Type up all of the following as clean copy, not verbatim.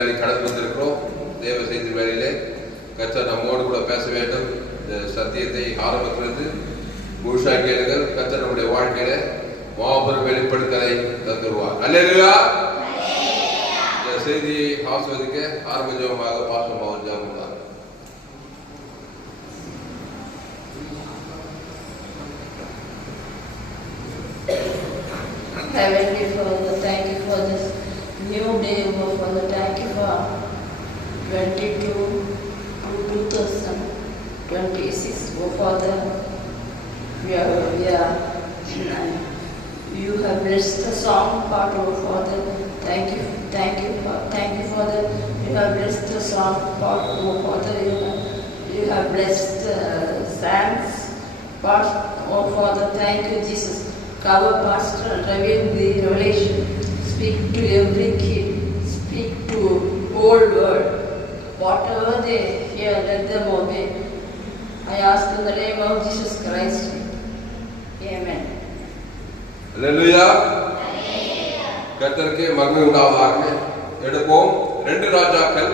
கடந்து வந்திருக்கிறோம். தேவ செய்தி வேலையிலே கர்த்தர் நம்மோடு கூட பேச வேண்டும். இந்த சத்தியத்தை ஆரம்பத்திலிருந்து முழுசா கேளுங்கள். கர்த்தர் நம்முடைய வாழ்க்கையில மாபெரும் வெளிப்படுத்தலை தந்துருவார். அல்லேலூயா. இந்த செய்தியை ஆஸ்வதிக்க ஆரம்ப ஜெபமாக பாசமாக ஜெபம். Heavenly Father, thank you for this new day, oh Father. Thank you for 22 to 2026, oh Father. You have blessed the song part, oh Father. Thank you, Father. You have blessed the song part, oh Father. You have blessed the Psalms part, oh Father. Thank you, Jesus. Cover Pastor, reveal the revelation, speak to every kid, speak to whole world. Whatever they hear, let them obey. I ask in the name of Jesus Christ. Amen. Hallelujah. கர்த்தருக்கு மகிமை உண்டாவதாக. எடுப்போம். 2 ராஜாக்கள்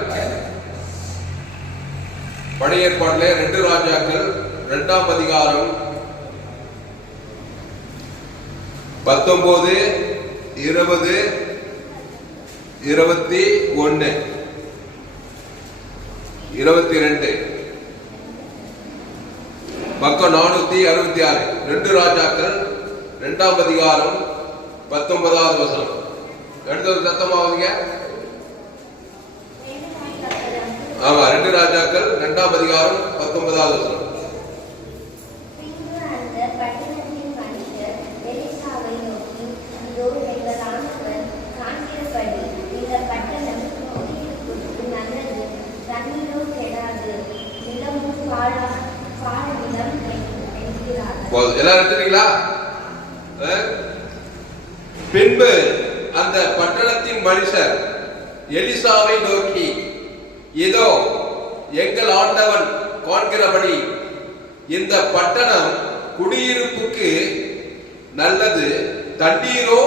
பழைய ஏற்பாட்டிலே 2 ராஜாக்கள் 2ஆம் அதிகாரம் 19, 20, 21, 22 பக்கம் 466. 2 ராஜாக்கள் 2ஆம் அதிகாரம் 19வது வசனம். எடுத்து சத்தமாவதுங்க. ஆமா, 2 ராஜாக்கள் 2ஆம் அதிகாரம் 19வது வசனம். எல்லாரும் எடுத்துட்டீங்களா? பின்பு அந்த பட்டணத்தின் மனுஷர் எலிசாவை நோக்கி, இதோ எங்கள் ஆண்டவன் காண்கிறபடி இந்த பட்டணம் குடியிருப்புக்கு நல்லது, தண்ணீரோ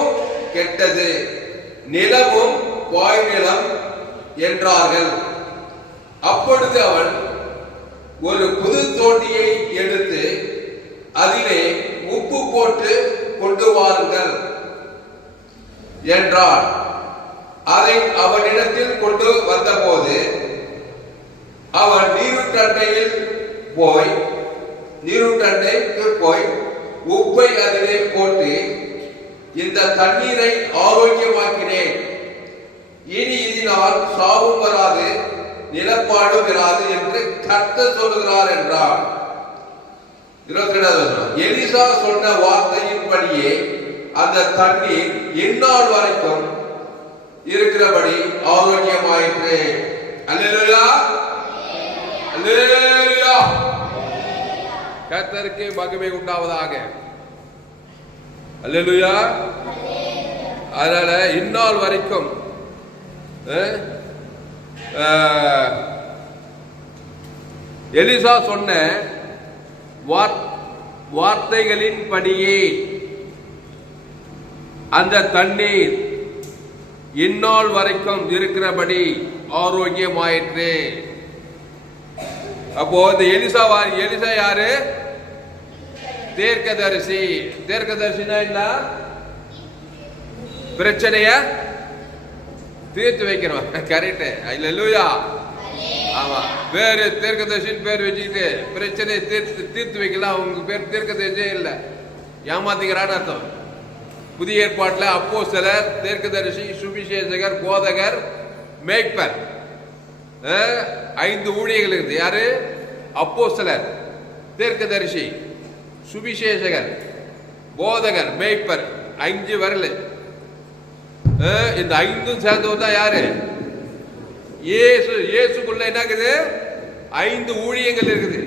கெட்டது, நிலமும் வாய் நிலம் என்றார்கள். அப்பொழுது அவன் ஒரு புது தோண்டியை எடுத்து அதிலே உப்பு போட்டு கொண்டு வாருங்கள் என்றார். அதை அவனிடத்தில் கொண்டு வந்தபோது அவன் நீருட்டண்டைக்கு போய் உப்பை அதிலே போட்டு, இந்த தண்ணீரை ஆரோக்கியமாக்கினேன், இனி இதனால் சாவும் வராது, நிலப்பாடும் வராது என்று கர்த்தர் சொல்லுகிறார் என்றார். 22வது வசனம். எலிசா சொன்ன வார்த்தையின்படியே அந்த தண்ணீர் இந்நாள் வரைக்கும் இருக்கிறபடி ஆரோக்கியமாயிற்று. அல்லேலூயா, அல்லேலூயா. கர்த்தருக்கு மகிமை உண்டாவதாக. அல்லேலூயா. அதனால இந்நாள் வரைக்கும் எலிசா சொன்ன வார்த்தைகளின்படியே அந்த தண்ணீர் இந்நாள் வரைக்கும் இருக்கிறபடி ஆரோக்கியமாயிற்று. அப்போ இந்த எலிசா யாரு? தீர்க்கதரிசி. தீர்க்கதரிசினா என்ன? பிரச்சனைய தீர்த்து வைக்கணும். கரெக்ட். அல்லேலூயா. ஆமா, வேறு தீர்க்கதரிசின்னு பேர் வச்சுக்கிட்டு பிரச்சனையை தீர்த்து வைக்கலாம். அவங்க பேர் தீர்க்கதரிசியே இல்லை, ஏமாத்திக்கிறான்னு அர்த்தம். புதிய ஏற்பாட்டில் அப்போஸ்தலர், தீர்க்கதரிசி, சுவிசேஷகர், போதகர், மேய்ப்பர், 5 ஊழியர்கள் இருக்குது. யாரு? அப்போஸ்தலர், தீர்க்கதரிசி, சுவிசேஷகர், போதகர், மேய்ப்பர், 5 வரல. இந்த 5 சேர்ந்தவர் தான் யாரு? இயேசுக்குள்ள என்ன இருக்குது? 5 ஊழியங்கள் இருக்குது.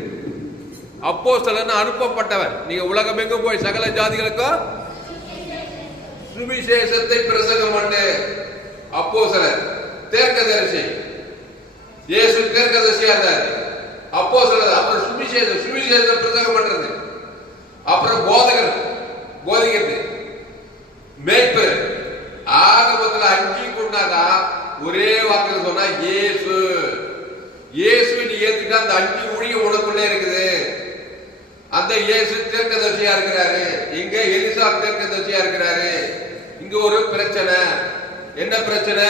அப்போஸ்தலன் அனுப்பப்பட்டவர். நீங்க உலகமெங்கும் போய் சகல ஜாதிகளுக்கும் சுவிசேஷத்தை பிரசங்கம் பண்ணு. அப்போஸ்தலர். தீர்க்கதரிசி, இயேசு தீர்க்கதரிசியா இருந்தார். அப்போஸ்தலர். அப்புறம் சுவிசேஷத்தை பிரசங்கம் பண்றது. அப்புறம் போதகர், போதிக்கிறது. மேய்ப்பர். ஆக மொத்தம் 5 கொண்டாதான் ஒரே வாக்கில் சொன்னா இயேசு. இயேசு நீ ஏத்துட்டா அந்த 5 ஊழியம் உனக்குள்ளே இருக்குது. அந்த இயேசு தீர்க்கதரிசியா இருக்கிறாரு, இங்க எலிசா தீர்க்கதரிசியா இருக்கிறாரு. இங்க ஒரு பிரச்சனை. என்ன பிரச்சனை?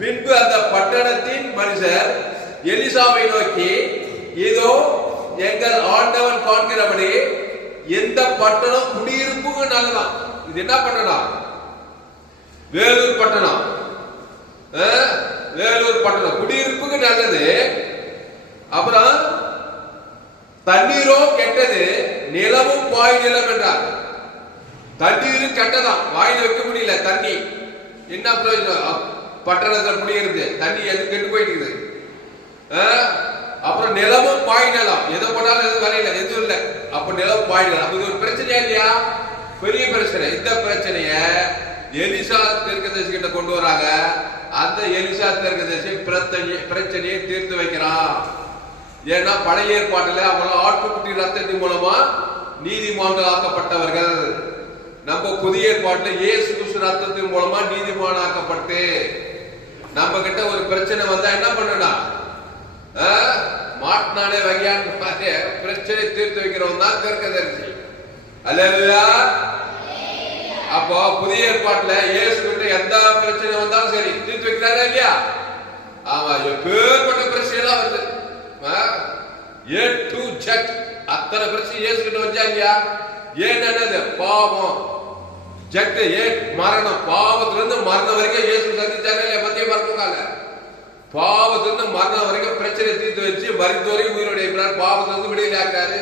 பின்பு அந்த பட்டணத்தின் மனுஷர் எலிசாவை நோக்கி, இதோ எங்கள் ஆண்டவன் காண்கிறபடி எந்த பட்டணம் குடியிருப்புக்கு நல்லதான். இது என்ன பட்டணம்? வேலூர் பட்டணம். வேலூர் பட்டணம் குடியிருப்புக்கு நல்லது. அப்புறம் தண்ணீரோ கெட்டது, நிலமும் வாய் நிலம் என்றார். தண்ணீரும் கெட்டதான், வாயில வைக்க முடியல தண்ணி. என்ன பிரயோஜனம்? பட்டணத்தில் குடியிருந்து தண்ணி எது கெட்டு போயிட்டு. அப்புறம் நிலமும் பாய் நிலம், எதை போனாலும் எதுவும் வரையில எதுவும் இல்லை. அப்ப நிலம் பாய் நிலம், இது ஒரு பிரச்சனையா இல்லையா? பெரிய பிரச்சனை. இந்த பிரச்சனைய எலிசா தீர்க்கதரிசி கிட்ட கொண்டு வராங்க. அந்த எலிசா தீர்க்கதரிசி பிரச்சனையை தீர்த்து வைக்கிறான். ஏன்னா பழைய ஏற்பாட்டுல அவங்க ஆட்டுக்குட்டி ரத்தத்தின் மூலமா நீதிமான்கள் ஆக்கப்பட்டவர்கள். நம்ம புதிய ஏற்பாட்டுல இயேசு கிறிஸ்து ரத்தத்தின் மூலமா நீதிமான் ஆக்கப்பட்டு, நம்ம கிட்ட ஒரு பிரச்சனை வந்தா என்ன பண்ணணும்? மாட்டினாலே வகையான பிரச்சனை தீர்த்து வைக்கிறவன் தான் தீர்க்கதரிசி. அல்லேலூயா. அப்போ புதிய ஏற்பாட்டுல இயேசு கிட்ட எந்த பிரச்சனை வந்தாலும் சரி தீர்த்து வைக்கிறாரா இல்லையா? ஆமா, எப்பேற்பட்ட பிரச்சனை எல்லாம் வருது. A to Z அத்தனை பிரச்சனை இயேசு கிட்ட வச்சா இல்லையா? ஏன்னு பாவம், ஜெட் ஏ மரணம். பாவத்துல இருந்து மரணம் வரைக்கும் இயேசு சந்திச்சாங்க இல்லையா? மத்திய மரணக்கால பாவத்திலிருந்து மரணம் வரைக்கும் பிரச்சனை தீர்த்து வச்சு மருத்துவரை உயிரோட இருக்கிறார். பாவத்திலிருந்து விடுதலை ஆகிறாரு.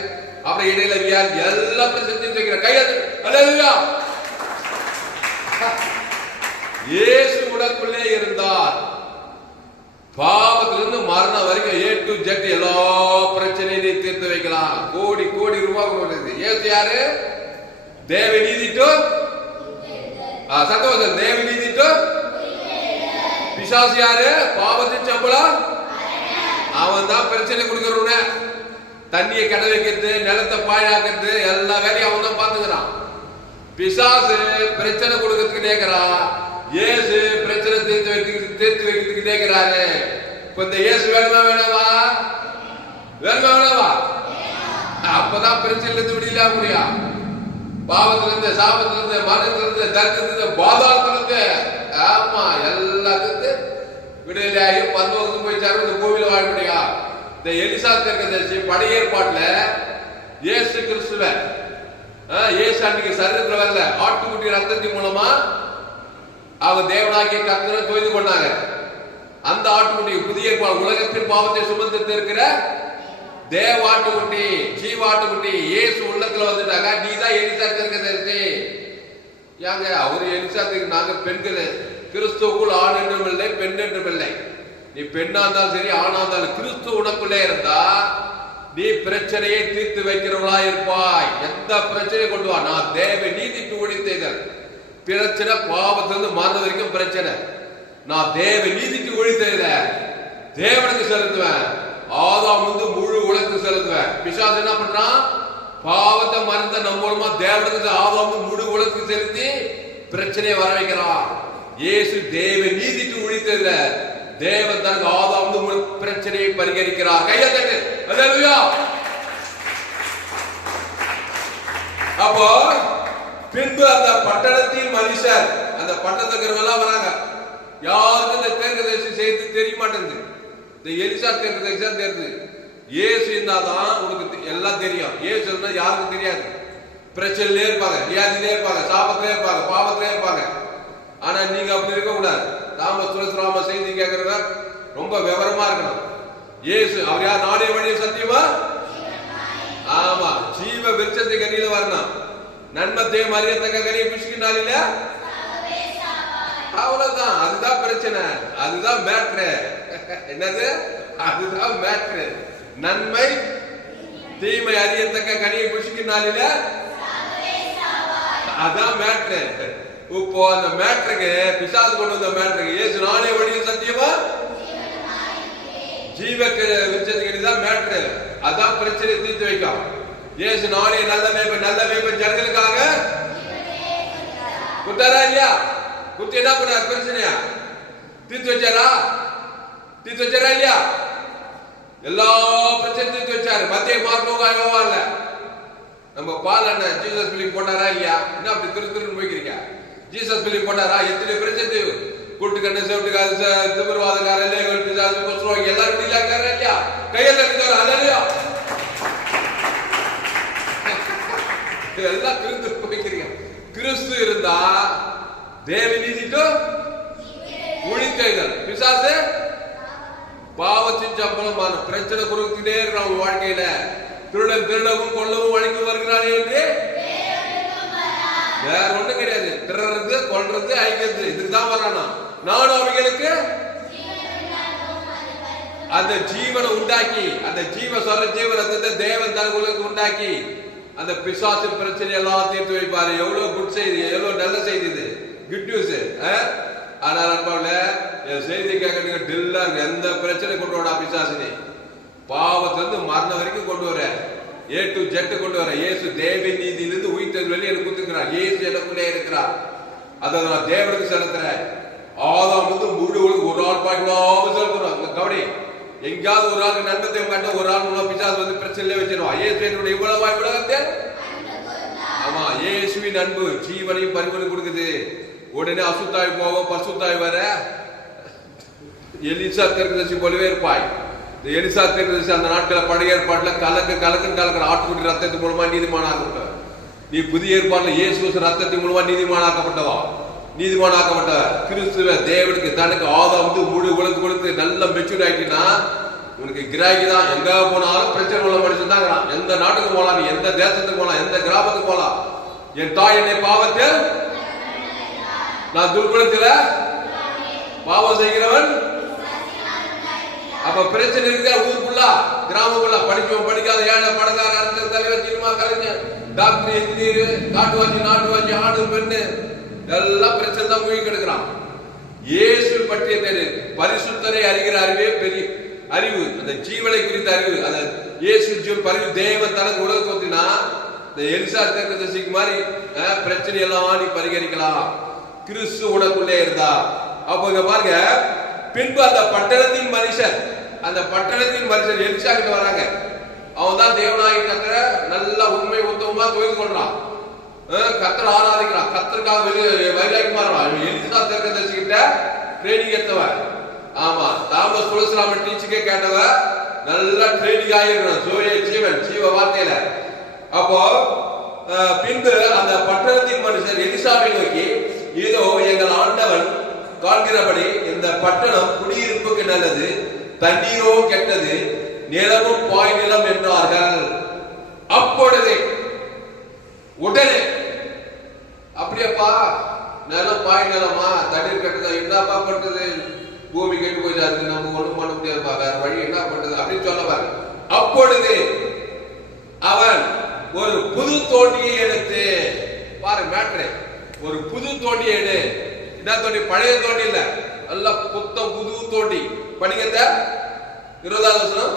அப்புறம் இடையில வியாதி எல்லாம் பிரச்சனை தீர்த்து வைக்கிறார். கையாது. அல்லேலூயா. இயேசு உடற்குள்ளே இருந்தார். பாவத்திலிருந்து மரணம் வரைக்கும் A to Z எல்லா பிரச்சனையும் தீர்த்து வைக்கலாம். கோடி கோடி ரூபாய் கொடுக்குறது. இயேசு யாரு? தேவ நீதி டு சத்தவசம். தேவ நீதி டு பிசாசு யாரு? பாவத்தின் சம்பளம். அவன் தான் பிரச்சனை கொடுக்கறவன. தண்ணியை கெட வைக்கிறது, நிலத்தை பாழாக்குறது, எல்லா வேலையும் அவன் தான் பாத்துக்கிறான். பிசாசு பிரச்சனை கொடுக்கறதுக்கு நேக்கிறான். இயேசு பிரச்சனை தீர்த்து வைக்கிறதுக்கு நேக்கிறாரு. இப்ப இந்த இயேசு வேணுமா வேணாவா? வேணுமா வேணாவா? அப்பதான் பிரச்சனை இருந்து விடல முடியும். பாவத்திலிருந்து, சாபத்திலிருந்து, மரணத்திலிருந்து, தரித்திலிருந்து, பாதாளத்திலிருந்து, ஆமா எல்லாத்துக்கு விடுதலையாகி பரலோகத்துக்கு போய் சேர இந்த கோவில வாழ முடியும். இந்த எலிசா தீர்க்கதரிசி பழைய ஏற்பாட்டுல இயேசு கிறிஸ்துவ இயேசு அன்னைக்கு சரீரத்துல வரல, ஆட்டுக்குட்டி ரத்தத்தின் மூலமா அவங்க தேவனாகிய கர்த்தரை தொய்து கொண்டாங்க. அந்த ஆட்டுக்குட்டி புதிய உலகத்தின் பாவத்தை சுமந்து இருக்கிற தேவ ஆட்டுக்குட்டி, ஜீவாட்டுக்குட்டி இயேசு உள்ளத்துல வந்துட்டாங்க. நீதான் எலிசா தீர்க்கதரிசி. யாங்க அவரு எலிசா தீர்க்க, நாங்க பெண்கள். கிறிஸ்துவுக்குள் ஆண் என்றும் இல்லை, பெண் என்றும் இல்லை. நீ பெண்ணா இருந்தாலும் சரி, ஆணா இருந்தாலும் கிறிஸ்து உனக்குள்ளே இருந்தா நீ பிரச்சனையை தீர்த்து வைக்கிறவளா இருப்பாய். எந்த பிரச்சனை கொண்டு வா. நான் தேவ நீதிக்கு ஒழித்தேன். பிரச்சனை பாவத்திலிருந்து மரணம் வரைக்கும் பிரச்சனை. நான் தேவ நீதிக்கு ஒழித்தேன், தேவனுக்கு செலுத்துவேன். ஆதாம் வந்து முழு உலகத்துக்கு செலுத்துவேன். பிசாசு என்ன பண்றான்? பாவத்தை மறந்த நம்ம மூலமா தேவனுக்கு ஆதாம் முழு உலகத்துக்கு செலுத்தி பிரச்சனையை வர வைக்கிறான். இயேசு தேவ நீதிக்கு ஒழித்ததுல தேவன் தனக்கு ஆதாம் பிரச்சனையை பரிகரிக்கிறார். கையத்தட்டு. அல்லேலூயா. அப்போ பின்பு அந்த பட்டணத்தின் மனுஷர், அந்த பட்டணத்துக்கு எல்லாம் வராங்க. யாருக்கும் இந்த தீர்க்கதரிசி செய்து தெரிய மாட்டேங்குது. இந்த எலிசா தீர்க்கதரிசி தெரியுது. இயேசு இருந்தாதான் உனக்கு எல்லாம் தெரியும். இயேசு இருந்தா யாருக்கும் தெரியாது. பிரச்சனையிலே இருப்பாங்க, வியாதியிலே இருப்பாங்க, சாபத்திலே இருப்பாங்க, பாவத்திலே இருப்பாங்க. ஆனா நீங்க அப்படி இருக்க கூடாது. ராம செய்தி கேட்கறத ரொம்ப விவரமா இருக்கணும். இயேசு அவர் யார்? நானே வழி சத்தியமா. ஆமா, ஜீவ விருட்சத்தை கனியில வரணும். நன்மத்தை மரியத்தக்க கனியை பிசுக்கு நாளில அவ்வளவுதான். அதுதான் பிரச்சனை, அதுதான் மேட்ரு. என்னது? அதுதான் மேட்ரு. நன்மை தீமை அறியத்தக்க கனியை பிசுக்கு நாளில அதான் மேட்ரு. இப்போ அந்த மேட்ருக்கு பிசாசு கொண்டு வந்த மேட்ருக்கு இயேசு நானே வழியும் சத்தியமா ஜீவக்கு விருட்சத்துக்கு தான் மேட்ரு. அதான் பிரச்சனை தீர்த்து வைக்கும். இயேசு நானே நல்ல மேய்ப்பன் ஜனங்களுக்காக குத்தாரா இல்லையா? குத்தி என்ன பண்ணார்? பிரச்சனையா தீர்த்து வச்சாரா? தீர்த்து வச்சாரா இல்லையா? எல்லா பிரச்சனையும் தீர்த்து வச்சாரு. மத்திய மார்க்கோகால நம்ம பால் அண்ணன் ஜீசஸ் பிலிம் போட்டாரா இல்லையா? என்ன அப்படி திருன்னு போய்க்கிறீங்க? Jesus film போட்டாரா? எத்தனை பிரச்சனை கூட்டு கண்ணு செவிட்டுக்காது திமிர்வாதக்காரன் எல்லாரும் இல்லையா? கையை தட்டுக்கார இல்லையா? எல்லாம் கிறிஸ்து வைக்கிறீங்க. கிறிஸ்து இருந்தா தேவ நீதிக்கு ஒழிக்கைகள் பிசாசு பாவத்தின் சம்பளமான பிரச்சனை கொடுத்துட்டே இருக்கிறான் வாழ்க்கையில. திருடன் திருடவும் கொள்ளவும் வழிக்கு வருகிறானே என்று வேற ஒண்ணும் கிடையாது. திருடுறது கொள்றது அழிக்கிறது இதுக்குதான் வரானா. நானும் அவைகளுக்கு அந்த ஜீவனை உண்டாக்கி அந்த ஜீவனத்தை தேவன் தனக்கு உண்டாக்கி அந்த பிசாசு பிரச்சனை எல்லாம் தீர்த்து வைப்பாரு. எவ்வளவு குட் செய்தி, எவ்வளவு நல்ல செய்தி இது, குட் நியூஸ். ஆனா நண்பர்கள செய்தி கேட்க டில்லா எந்த பிரச்சனை கொண்டு வரா பிசாசினி பாவத்திலிருந்து மரணம் வரைக்கும் கொண்டு வர A to Z கொண்டு வர. இயேசு தேவ நீதியிலிருந்து உயிர்த்தது வெளியே எனக்கு கொடுத்துக்கிறார். இயேசு எனக்குள்ளே இருக்கிறார். அதை நான் தேவனுக்கு செலுத்துறேன். ஆதாம் வந்து முழு ஒரு ஆள் பாய்க்கலாம செலுத்துறோம். கவனி, எங்கேயாவது ஒரு ஆளுக்கு நன்மத்தை கண்ட ஒரு ஆள் மூலம் பிசாசு வந்து பிரச்சனையிலே வச்சிருவான். இயேசு என்னுடைய இவ்வளவு உலகத்தை ஆமா இயேசுவின் அன்பு ஜீவனையும் பரிமளம் கொடுக்குது. உடனே அசுத்தாய் போவோம் பசுத்தாய் வர எலிசா தீர்க்கதரிசி போலவே இருப்பாய். இந்த எலிசா தீர்க்கதரிசி அந்த நாட்கள பழைய ஏற்பாட்டுல கலக்கிற ஆட்டுக்குட்டி ரத்தத்தின் மூலமா நீதிமானாக்கப்பட்ட. நீ புதிய ஏற்பாட்டுல இயேசு ரத்தத்தின் மூலமா நீதிமானாக்கப்பட்டவா? நீதிமானாக்கப்பட்ட கிறிஸ்துவ தேவனுக்கு தனக்கு ஆதாம் வந்து முழு உலகம் கொடுத்து நல்ல மெச்சூர் ஆகிட்டுனா உனக்கு கிராகி தான். எங்க போனாலும் பிரச்சனை உள்ள மனுஷன் தான். எந்த நாட்டுக்கு போலாம், நீ எந்த தேசத்துக்கு போலாம், எந்த கிராமத்துக்கு போலாம். என் தாய் என்னை பாவத்தில் நான் துர்குணத்தில் பாவம் செய்கிறவன். அப்ப பிரச்சனை இருக்கிற ஊருக்குள்ள கிராமக்குள்ள படிக்கும் படிக்காத ஏழை பணக்கார அரசர் தலைவர் சினிமா கலைஞர் டாக்டர் இன்ஜினியர் காட்டுவாச்சி நாட்டுவாச்சி ஆடு பெண்ணு எல்லாம் பிரச்சனை தான் மூழ்கி கிடக்கிறான். இயேசு பற்றிய பரிசுத்தரை அறிகிற அறிவே பெரிய அறிவு. அந்த ஜீவனை குறித்த அறிவு அந்த இயேசு பரிவு தேவன் தனக்கு உலகத்தை பத்தினா இந்த எலிசா தீர்க்கதரிசிக்கு மாதிரி பிரச்சனை எல்லாம் நீ பரிகரிக்கலாம். கிறிஸ்து உனக்குள்ளே இருந்தா. அப்ப இங்க பாருங்க, பின்பு அந்த பட்டணத்தின் மனுஷன் எலிசா கிட்ட வராங்க. அவன் தான் தேவனாகி கத்தர நல்ல உண்மை உத்தமமா தொழில் கொள்றான். கத்தரை ஆராதிக்கிறான். கத்தருக்காக வைராகி மாறான். எலிசா தீர்க்கதரிசி கிட்ட ட்ரைனிங் எடுத்தவன். ஆமா, தாமஸ் துளசிராமன் டீச்சிங்கே கேட்டவ நல்லா ட்ரைனிங் ஆகிருக்கணும் ஜீவ வார்த்தையில. அப்போ பின்பு அந்த பட்டணத்தின் மனுஷன் எலிசாவை நோக்கி, இதோ எங்கள் ஆண்டவன் காண்கிறபடி இந்த பட்டணம் குடியிருப்புக்கு நல்லது, தண்ணீரோ கெட்டது, நிலமும் பாய் நிலம் என்றார்கள். அப்பொழுதே உடனே அப்படியப்பா நிலம் பாய் நிலமா தண்ணீர் கெட்டதா என்னப்பா பட்டது, பூமி கெட்டு போயிடாது, நம்ம ஒண்ணும் பண்ண முடியாதுப்பா, வேற வழி என்ன பண்றது அப்படின்னு சொல்லப்பாரு. அப்பொழுது அவன் ஒரு புது தோண்டியை எடுத்து பாரு மேட்ரு, ஒரு புது தோண்டியை எடு. என்ன தோண்டி? பழைய தோண்டி இல்ல, நல்ல புத்தம் புது தோண்டி. படிக்கத்த 20வது வசனம்.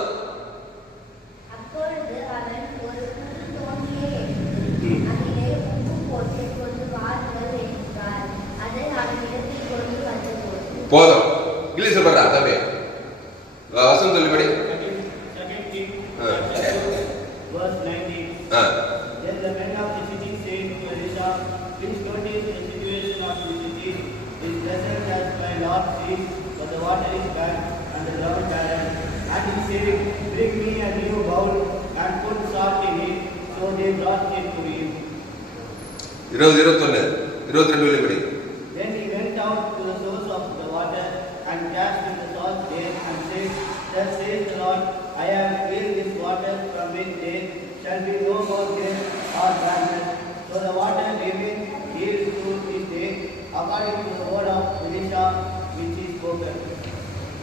அப்பொழுது அவன் ஒரு புது தோண்டியை எடுத்து அதிலே உப்பு போட்டு கொண்டு வாருங்கள் என்றார். அதை அவன் இடத்தில் கொண்டு வந்தபோது போதும். இங்கிலீஷ் சொல்றா தம்பி, வசனம் சொல்லிபடி. Then the men of the city said to Elisha, please notice the situation of the city. It is desert as my Lord sees, but the water is bad and the ground barren. And he said, bring me a new bowl and put salt in it. So they brought it to him. 20, 21, 22 படி. Then he went out to the source of the water and cast in the salt there and said, thus says the Lord, I have filled this water from which there shall be no more death or badness. So the water remained yield to this day, according to the word of Elisha which is spoken.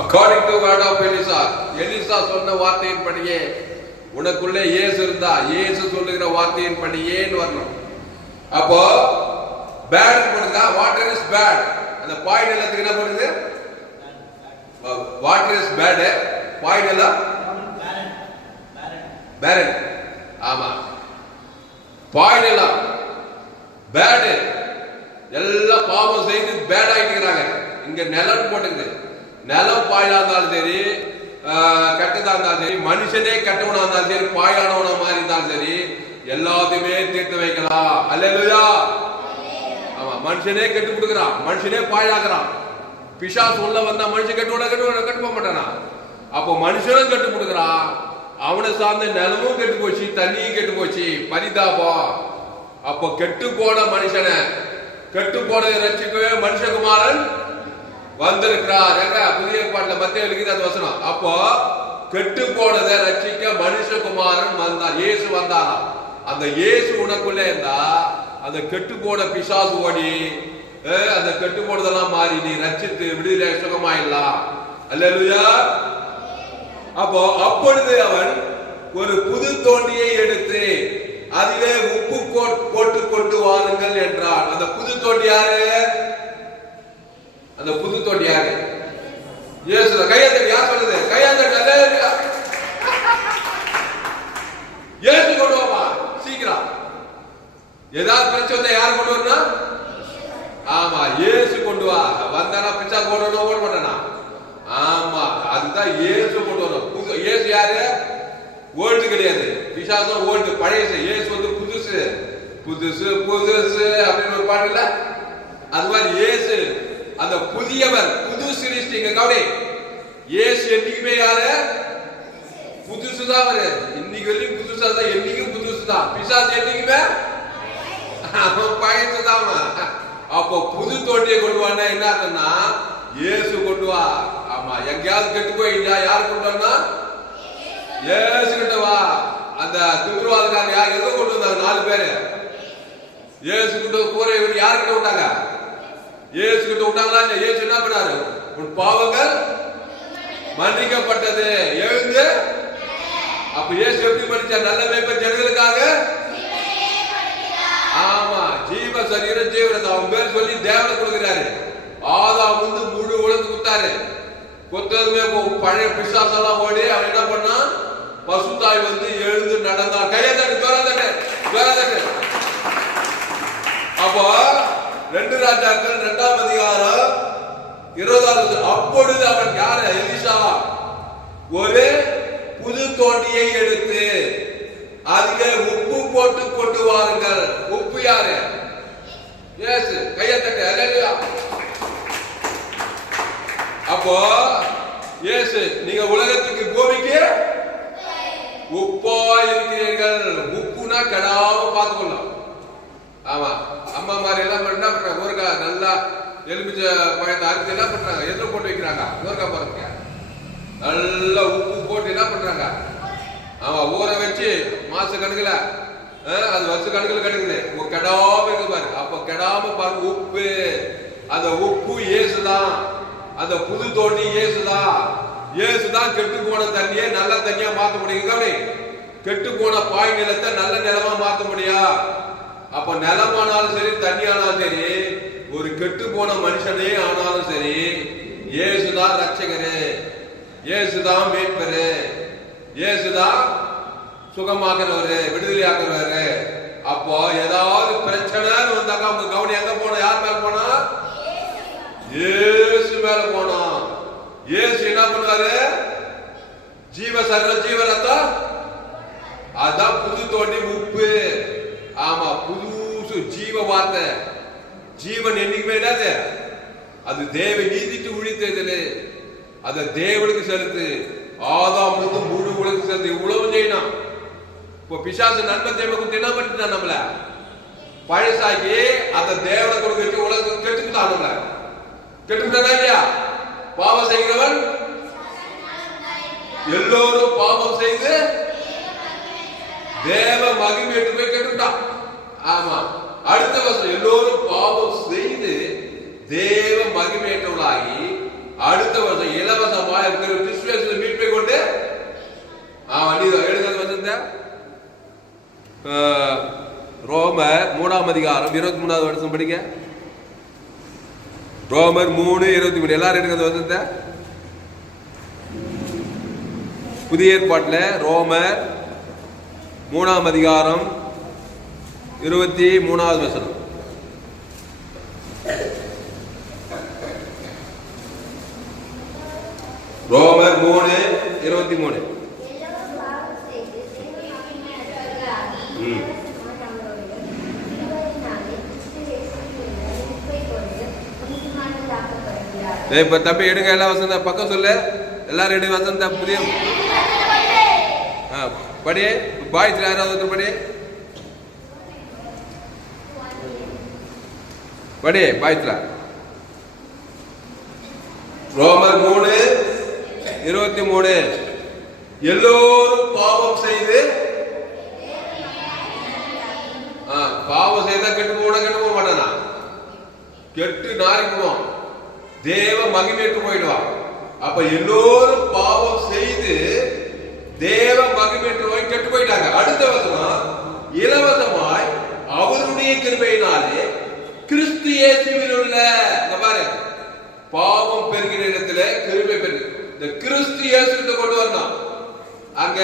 According to word of Elisha, Elisha சொன்ன வார்த்தையின்படியே உனக்குள்ளே இயேசு இருந்தா, இயேசு சொல்லுகிற வார்த்தையின்படியேன்னு வரணும். அப்போ bad பண்ணுதா, வாட்டர் இஸ் பேட். அந்த பாய் நிலத்துக்கு என்ன பண்ணுது? வாட்டர் இஸ் பேட், பாய் நிலம் பேரன். ஆமா, பாய் நிலம் பேட். எல்லாம் பாவம் செய்து பேட் ஆகிக்கிறாங்க. இங்க நிலம் போட்டுக்குது. நிலம் பாழா இருந்தாலும் சரி, கெட்டதா இருந்தாலும் சரி, மனுஷனே கெட்டவனா இருந்தாலும் சரி, பாழானவன மாதிரி இருந்தாலும் சரி, எல்லாத்தையுமே தீர்த்து வைக்கலாம். அல்லேலூயா. ஆமா, மனுஷனே கெட்டு கொடுக்குறான், மனுஷனே பாழாக்குறான். பிசாசு உள்ள வந்தா மனுஷன் கட்டு போக மாட்டானா? அப்போ மனுஷனும் கட்டு கொடுக்குறான், அவனை சார்ந்த நிலமும் கெட்டு போச்சு, தண்ணியும் கெட்டு போச்சு. பரிதாபம். அப்போ கெட்டு போன மனுஷனை, கெட்டு போனதை ரட்சிக்கவே மனுஷகுமாரன் வந்திருக்கிறார். எங்க புதிய ஏற்பாட்டுல மத்திய இருக்குது அந்த வசனம். அப்போ கெட்டு போனதை ரட்சிக்க மனுஷகுமாரன் வந்தார், இயேசு வந்தாராம். அந்த இயேசு உனக்குள்ள இருந்தா அந்த கெட்டு போன பிசாசு ஓடி, அந்த கெட்டு போனதெல்லாம் மாறி நீ ரட்சித்து விடுதலை சுகமாயிடலாம். அல்லேலூயா. அப்போ அப்பொழுது அவன் ஒரு புது தோண்டியை எடுத்து அதிலே உப்பு போட்டு கொண்டு வாருங்கள் என்றார். அந்த புது தோண்டி யாரு? அந்த புது தோண்டி யாரு? இயேசு. கையாத்தடி. யார் சொல்றது? கையாத்தடி. இயேசு கொண்டு வாமா சீக்கிரம். ஏதாவது பிரச்சனை யார் கொண்டு வரணும்? ஆமா, இயேசு கொண்டு வா. வந்தானா பிச்சா போடணும், ஓட மாட்டானா? ஆமா, அதுதான் இயேசு கொண்டு வரணும். புது இயேசு யாரு? ஓல்டு கிடையாது. பிசாசும் ஓல்டு, பழைய. இயேசு வந்து புதுசு. புதுசு புதுசு அப்படின்னு ஒரு பாட்டு இல்ல? அது மாதிரி இயேசு அந்த புதியவர், புது சிருஷ்டிங்க. கவலை. இயேசு என்னைக்குமே யாரு? புதுசுதான். அவரு இன்னைக்கு வரைக்கும் புதுசா தான், என்னைக்கும் புதுசுதான். பிசாசு என்னைக்குமே பழையதுதான். அப்போ புது தோண்டியை கொண்டு வானா என்ன ஆகுதுன்னா, இயேசு கொண்டு வா. ஆமா, எங்கேயாவது கெட்டு போயிட்டா யார் கொண்டு வரனா? இயேசு கிட்ட வா. அந்த திருவாதிகாரன் யார் எங்க கொண்டு வந்தாங்க? 4 பேரு இயேசு கிட்ட கூரை விட்டு யாருக்கிட்ட விட்டாங்க? இயேசு கிட்ட விட்டாங்களா? இயேசு என்ன பண்ணாரு? உன் பாவங்கள் மன்னிக்கப்பட்டது, எழுந்து. அப்ப இயேசு எப்படி மன்னிச்சா? நல்ல மேய்ப்பர் ஜனங்களுக்காக. ஆமா, ஜீவ சரீர ஜீவன் அவன் பேர் சொல்லி தேவனை கொடுக்கிறாரு. ஆதாம் வந்து முழு உலகத்துக்கு கொடுத்தாரு. கொத்ததுமே பழைய பிசாசெல்லாம் ஓடி அவன் என்ன பண்ணா? பசுத்தாய் வந்து எழுந்து நடந்தான். கையை தட்டு, தட்டு. அப்போ 2 ராஜாக்கள் 2ஆம் அதிகாரம் 20வது. அப்பொழுது அவன் யாரு? எலிசா ஒரு புது தோண்டியை எடுத்து அதிலே உப்பு போட்டு கொண்டு வாருங்கள். உப்பு யாரு? இயேசு. கையை தட்டு. அல்லேலூயா. அப்போ இயேசு, நீங்க உலகத்துக்கு பூமிக்கு உப்பா இருக்கிறீர்கள். உப்புனா கெடாம பார்த்துக்கொள்ளலாம். ஆமா, அம்மா மாதிரி எல்லாம் என்ன பண்றாங்க? ஊறுகாய் நல்லா எலுமிச்ச பழத்தை அறுத்து என்ன பண்றாங்க? எதுல போட்டு வைக்கிறாங்க? ஊறுகாய் பாருங்க, நல்லா உப்பு போட்டு என்ன பண்றாங்க? ஆமா, ஊற வச்சு மாச கணக்குல, அது வருஷ கணக்குல கிடைக்குது. கெடாம இருக்கு பாரு. அப்ப கெடாம பாருங்க உப்பு. அந்த உப்பு இயேசுதான். அந்த புது தோண்டி இயேசுதான். இயேசுதான் கெட்டு போன தண்ணியை நல்ல தண்ணியா மாத்த முடியும். கெட்டு போன பாய் நிலத்தை நல்ல நிலமா மாத்த முடியா? அப்ப நிலமானாலும் சரி, தண்ணி ஆனாலும் சரி, ஒரு கெட்டு போன மனுஷனே ஆனாலும் சரி, இயேசுதான் ரட்சகரு, இயேசுதான் மீட்பரு, இயேசுதான் சுகமாக்குறவரு, விடுதலை ஆக்குறவரு. அப்போ ஏதாவது பிரச்சனைன்னு வந்தாக்கா உங்க கவனி எங்க போனா? யார் மேல போனா? இயேசு மேல போனா. இயேசு என்ன பண்ணுவாரு? ஜீவ சர்வ ஜீவ ரத்தம், அதான் புது தோண்டி உப்பு. ஆமா, புது ஜீவ வார்த்தை. ஜீவன் என்னைக்குமே என்னது? அது தேவ நீதிக்கு உழித்தது. அத தேவனுக்கு செலுத்து. ஆதாம் வந்து முழு உலகம் செலுத்து. இவ்வளவு செய்யணும். இப்போ பிசாசு நன்மை தேவை கொடுத்து என்ன பண்ணிட்டான்? நம்மள பழசாக்கி அந்த தேவனை கொடுக்க வச்சு உலகத்துக்கு கெட்டுக்கிட்டான். நம்மள கெட்டுக்கிட்டா இல்லையா? பாவம் செய்கிறவன் எல்லோரும் பாவம் செய்து தேவ மகிமையை போய் கெட்டுக்கிட்டான். ஆமா, அடுத்த வருஷம் எல்லோரும் பாவம் செய்து தேவ மகிமையற்றவர்களாகி அடுத்த வருஷம் இலவசமாக இருக்கிற கிறிஸ்துவின் மீட்பை கொண்டு எழுதுறது வந்திருந்த ரோமர் 3ஆம் அதிகாரம் 23வது வருஷம் படிக்க. ரோமர் 3:23 எல்லாரும் எடுக்கிறது வந்திருந்த புதிய ஏற்பாட்டில் ரோமர் 3ஆம் அதிகாரம் 23வது வசனம். ரோமர் 3:23. எல்லோரும் பாவம் செய்து தேவமகிமையற்றவர்களாகி இலவசமாய் நம்முடைய கிருபையினாலே கிறிஸ்து இயேசுவில் உள்ள மீட்பைக் கொண்டு நீதிமான்களாக்கப்படுகிறார்கள். இப்ப தம்பி எடுங்க எல்லா வசந்த பக்கம் சொல்லு. எல்லாரும் எடு வசந்த புதிய படி. பாய்ஸ் யாராவது படி படி பாய்ஸ்ல. ரோமர் 3:23. எல்லோரும் பாவம் செய்து பாவம் செய்தா கெட்டு போக மாட்டானா? கெட்டு நாரிக்குவோம், தேவ மகிமைட்டு போயிடுவான். அப்ப எல்லோரும் பாவம் செய்து தேவ மகிமைட்டு போய் கெட்டு போயிட்டாங்க. அடுத்த வசனம், இலவசமாய் அவருடைய கிருபையினாலே கிறிஸ்து இயேசுவில் உள்ள, பாரு, பாவம் பெருகிற இடத்துல கிருபை பெருகு. இந்த கிறிஸ்து இயேசுவிட்ட கொண்டு வரணும். அங்க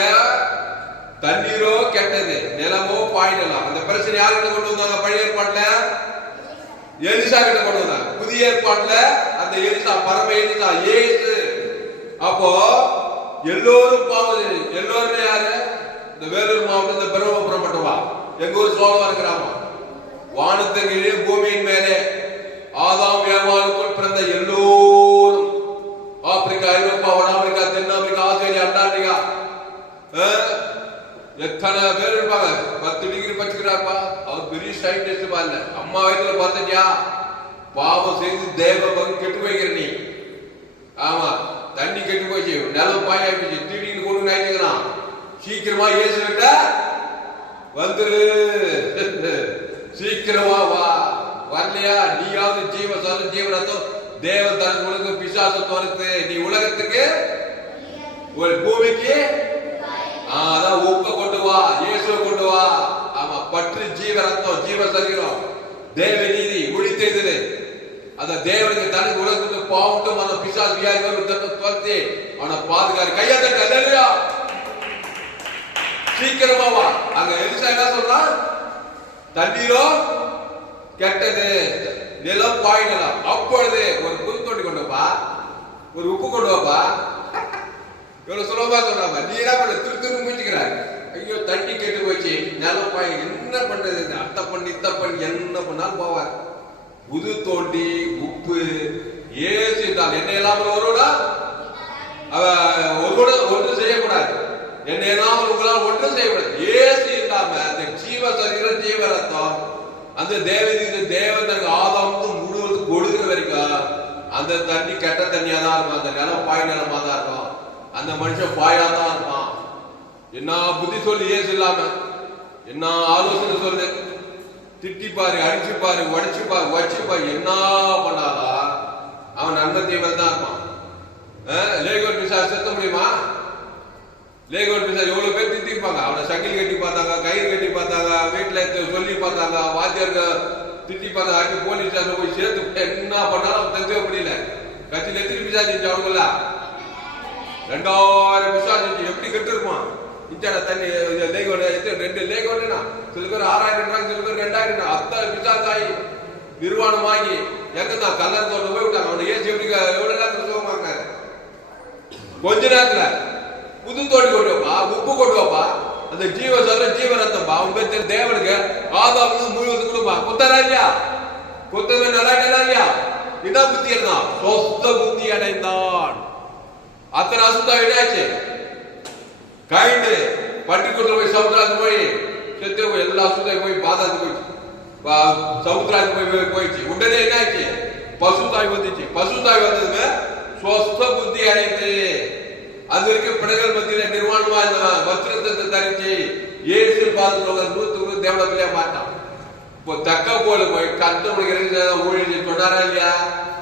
தண்ணீரோ கெட்டது, நிலமோ பாய்டலாம். அந்த பிரச்சனை யார்கிட்ட கொண்டு வந்தாங்க? பழைய ஏற்பாட்டுல எலிசா கிட்ட கொண்டு வந்தாங்க. புதிய ஏற்பாட்டுல அந்த எலிசா, பரம எலிசா இயேசு. அப்போ எல்லோரும் பாவம். எல்லோரும் யாரு? இந்த வேலூர் மாவட்டம், இந்த பிரம்மபுரம் மட்டும் வா, எங்க ஊர் சோழவரம் கிராமம், வானத்தின் கீழே பூமியின் மேலே ஆதாம் ஏவாளுக்குள் பிறந்த எல்லோரும், ஆப்பிரிக்கா, ஐரோப்பா, வட அமெரிக்கா, தென் அமெரிக்கா, ஆஸ்திரேலியா, அண்டார்டிகா, எத்தனை பேர் இருப்பாங்க. 10 டிகிரி பச்சுக்கிறாப்பா, அவர் பெரிய சயின்டிஸ்ட் பாருங்க. அம்மா வயதுல பார்த்துட்டியா? பாவம் செய்து தேவ பங்கு கெட்டு போய்க்கிற நீ. ஆமா, தண்ணி கெட்டு போச்சு, நிலம் பாயாச்சு, திடீர்னு கொண்டு நினைச்சுக்கிறான். சீக்கிரமா இயேசு கிட்ட வந்துரு, சீக்கிரமா வா. வரலையா? நீயாவது ஜீவரத்தம் தேவ தனக்கு பிசாசு துரத்து. நீ உலகத்துக்கு ஒரு பூமிக்கு அதான் உப்ப கொண்டு வா, இயேசுவை கொண்டு வா. ஆமா, பற்று ஜீவரத்தம், ஜீவ சரீரம், தேவ நீதி முடித்தது. அந்த தேவனுக்கு தனக்கு உலகத்துக்கு பாவட்டும் அந்த பிசாசு வியாதி துரத்தி அவனை பாதுகாரு. கையா தட்ட, சீக்கிரமா வா. அங்க எலிசா என்ன சொல்றான்? தண்ணீரோ கெட்டது, நிலம் பாய்டலாம். அப்பொழுது ஒரு புது தோண்டி கொண்டு வா, ஒரு உப்பு கொண்டு வாப்பா. இவ்வளவு சுலபமா சொல்றாங்க. நீ என்ன பண்ண? திரு முடிச்சுக்கிறாரு. ஐயோ, தண்ணி கெட்டு போச்சு, நிலம் பாய், என்ன பண்றது? அத்தை பண்ணி இத்த பண்ணி என்ன பண்ணாலும் போவார். புது தோண்டி உப்பு ஏசு தான். என்ன இல்லாமல் ஒருவனா ஒன்று செய்யக்கூடாது. என்ன இல்லாமல் உங்களால் ஒன்றும் செய்யக்கூடாது. ஏசு இல்லாம அந்த ஜீவ சரீரம், ஜீவ ரத்தம், அந்த தேவனுக்கு ஆதாம் முழுவதும் கொடுக்கிற வரைக்கும் அந்த தண்ணி கெட்ட தண்ணியா தான் இருக்கும். அந்த நிலம் பாய் நிலமா தான் இருக்கும். அந்த மனுஷன் பாயா தான் இருப்பான். என்ன புத்தி சொல்லு இயேசு இல்லாம, என்ன ஆலோசனை சொல்லு, திட்டிப்பாரு, அடிச்சுப்பாரு, உடைச்சுப்பாரு, வச்சுப்பாரு, என்ன பண்ணாலா அவன் நன்மை தீவன் தான் இருப்பான். லேகோல் பிசாசு செத்த முடியுமா? லேகோல் பிசாசு எவ்வளவு பேர் திட்டிருப்பாங்க. அவனை சங்கிலி கட்டி பார்த்தாங்க, கயிறு கட்டி பார்த்தாங்க, வீட்டுல சொல்லி பார்த்தாங்க, வாத்தியார்கள் திட்டி பார்த்தாங்க, அடி போலீஸ் ஸ்டேஷன் போய் சேர்த்து என்ன பண்ணாலும் அவன் தெரிஞ்சவே முடியல. கட்சியில் எத்தனை பிசாசு அவங்கள 2000 பிசாசு எப்படி கெட்டு இருப்பான். இச்சான தண்ணி லேகோல் 2 லேகோல்னா சில பேர் 6000, சில பேர் 2000. அத்தனை பிசாசாயி நிர்வாணமாகி எங்கதான் கல்லறை தோட்ட போய் விட்டாங்க. அவனை ஏசி எப்படி எவ்வளவு நேரத்தில் சுகமாங்க? கொஞ்ச நேரத்துல புது தோண்டி கொண்டு வைப்பா, உப்பு கொண்டு வைப்பா, அந்த ஜீவ சொல்ற ஜீவரத்தம்பா. அவங்க பேர் தேவனுக்கு ஆதாமுக்கு முழுவதுக்குள்ளப்பா. குத்தரா இல்லையா? குத்தது நல்லா இல்லையா? இதான் புத்தி இருந்தான். சொந்த புத்தி அடைந்தான். அத்தனை அசுத்தம் என்னாச்சு? கைண்டு பட்டிக்கூட்டில் போய் சமுத்திரத்துக்கு போய் செத்து போய் எல்லா அசுத்தாய் போய் பாதாத்துக்கு போயிடுச்சு, சமுத்திரத்துக்கு போயிடுச்சு. உடனே என்ன ஆச்சு? பசுத்தாய் வந்துச்சு. பசுத்தாய் வந்ததுமே சொஸ்த புத்தி அடைந்து அது வரைக்கும் பிணைகள் மத்தியில நிர்வாணமா இந்த வஸ்திரத்தை தரிச்சு ஏசு பாதுகாப்பு 100 தேவனத்திலே மாட்டான். இப்போ தக்க போல போய் கத்தவனுக்கு ஊழி சொன்னாரா இல்லையா?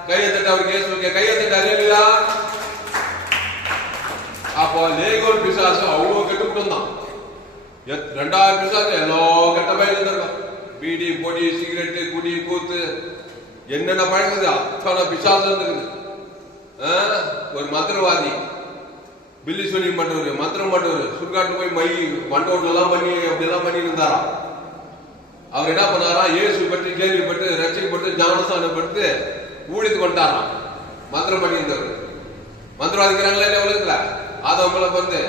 கையத்தட்ட அவருக்கு ஏசு கையத்தட்ட இல்லையா? அப்போ லேகோல் பிசாசு அவ்வளவு கெட்டு தான். 2000 பிசாசு எல்லா கெட்ட பயிர் இருந்திருக்கும். பீடி, பொடி, சிகரெட்டு, குடி, கூத்து, என்னென்ன பழகுது அத்தனை பிசாசு இருந்திருக்கு. ஒரு மந்திரவாதி, பில்லி சொல்லி பண்றவரு, மந்திரம் பண்றவரு, சுடுகாட்டு போய் மை மண்டோட்ல எல்லாம் பண்ணி அப்படியெல்லாம் பண்ணி இருந்தாராம். அவர் என்ன பண்ணாரா? இயேசு பற்றி கேள்விப்பட்டு ரட்சிக்கப்பட்டு ஞானஸ்தானப்பட்டு ஊழியத்துக்கு வந்துட்டாராம். மந்திரம் பண்ணி இருந்தவர் மந்திரவாதிக்கிறாங்களா இல்ல உலகத்துல? ஆதாம் மேல வந்து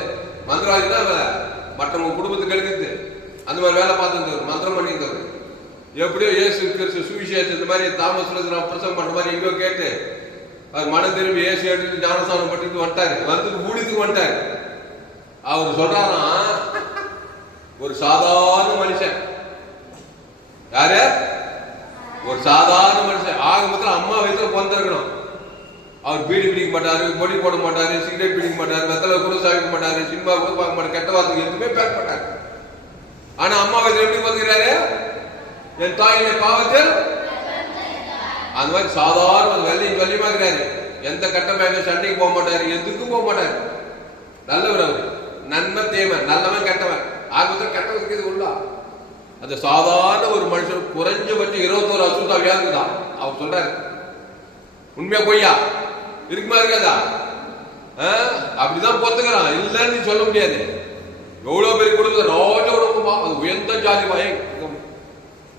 மந்திரவாதினா மற்றவங்க குடும்பத்துக்கு எழுதிட்டு அந்த மாதிரி வேலை பார்த்துருந்தவர், மந்திரம் பண்ணியிருந்தவர். எப்படியோ இயேசு கிறிஸ்து சுவிசேஷம் இந்த மாதிரி தாமஸ் பிரசவம் பண்ற மாதிரி எங்கேயோ கேட்டு அவர் மனம் திரும்பி இயேசு எடுத்து ஞானஸ்தானம் பண்ணிட்டு வந்துட்டாரு. வந்து ஊழியத்துக்கு வந்துட்டாரு. அவர் சொல்றாராம், ஒரு சாதாரண மனுஷன். யாரு? ஒரு சாதாரண மனுஷன். ஆகமத்துல அம்மா வயசுல பிறந்திருக்கணும். அவர் பீடி பிடிக்க மாட்டாரு, பொடி போட மாட்டாரு, சிகரெட் பிடிக்க மாட்டாரு, வெத்தலை கூட சாப்பிட மாட்டாரு, சினிமா கூட பார்க்க மாட்டாரு, கெட்ட வார்த்தைக்கு எதுவுமே பேச மாட்டாரு. ஆனா அம்மா வயசுல எப்படி பார்த்துக்கிறாரு? என் தாயினை பாவத்தில் அந்த மாதிரி சாதாரண வெள்ளியமாக்குறாரு. எந்த கட்டமாக சண்டைக்கு போக மாட்டாரு, எதுக்கும் போக மாட்டாரு. நல்லவர் அவரு. நன்மை தேவை, நல்லவன் கெட்டவன். ஆகமத்தில் கெட்டவனுக்கு இது உள்ளா. அந்த சாதாரண ஒரு மனுஷன் குறைஞ்சபட்சம் 21 அசுத்தா வியாதிதான். அவர் சொல்றாரு. உண்மையா பொய்யா? இருக்குமா இருக்காதா? அப்படிதான் பொத்துக்கிறான். இல்லன்னு சொல்ல முடியாது. எவ்வளவு பேர் கொடுக்குது ரோஜ உடம்புமா, அது உயர்ந்த ஜாதி பயம்.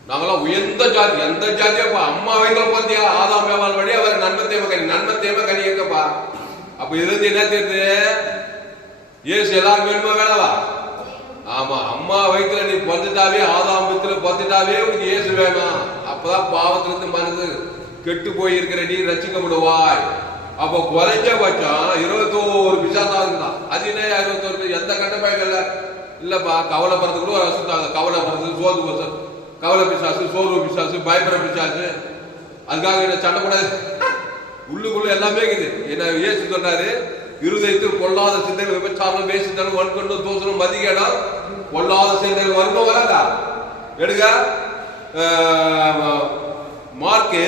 நாங்களாம் உயர்ந்த ஜாதி. எந்த ஜாதியாப்பா? அம்மா வைக்கல போந்தியா ஆதாம் ஏவாள் வழி அவர் நன்மை தேவை கனி இருக்கப்பா. அப்ப இதுல இருந்து என்ன தெரியுது? இயேசு எல்லாரும் வேணுமா வேணவா? ஆமா, அம்மா வயிற்றுல நீ பொந்துட்டாவே, ஆதாம் வயிற்றுல பொந்துட்டாவே உனக்கு இயேசு வேணும். அப்பதான் பாவத்திலிருந்து மனது கெட்டு போயிருக்கிற நீ ரசிக்கப்படுவாய். அப்ப குறைஞ்சபட்சம் 21 பிசாசாவது தான். அது என்ன 21? எந்த கட்டப்பாய்கள்ல இல்லப்பா. கவலைப்படுறது கூட அசுத்தாங்க. கவலைப்படுறது, சோறு கவலை பிசாசு, சோர்வு பிசாசு, பயப்பட பிசாசு. அதுக்காக என்ன சண்டை கூடாது. உள்ளுக்குள்ள எல்லாமே இருக்குது. என்ன இயேசு சொன்னாரு, இருதயத்தில் பொல்லாத சிந்தனை, விபச்சாரம், வேசித்தனம், வன்கொண்டு, தோசனம், மதிகேடம், பொல்லாத சிந்தனை வருமா வராதா? எடுங்க மார்க்கு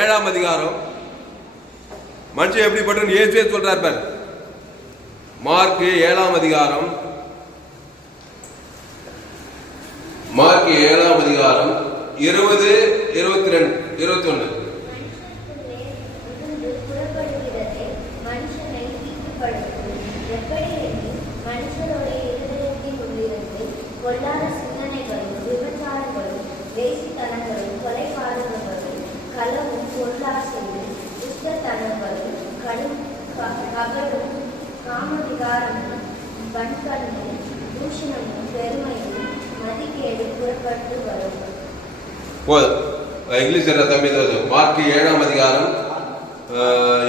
7ஆம் அதிகாரம். மனுஷன் எப்படிப்பட்ட இயேசுவே சொல்றார் பார். மார்க்கு 7ஆம் அதிகாரம். மார்க்கு 7ஆம் அதிகாரம் 20, 22, 21. பொல்லாத சிந்தனைகளும், விபச்சாரங்களும், வேசித்தனங்களும், கொலைபாதகங்களும், களவும், பொருளாசையும், துஷ்டத்தனங்களும், கபடும், காமவிகாரமும், வன்கண்ணும், தூஷணமும், பெருமையும், மதிக்கேடு புறப்பட்டு வரும். இங்கிலீஷ் தம்பி. மார்க்கு 7ஆம் அதிகாரம்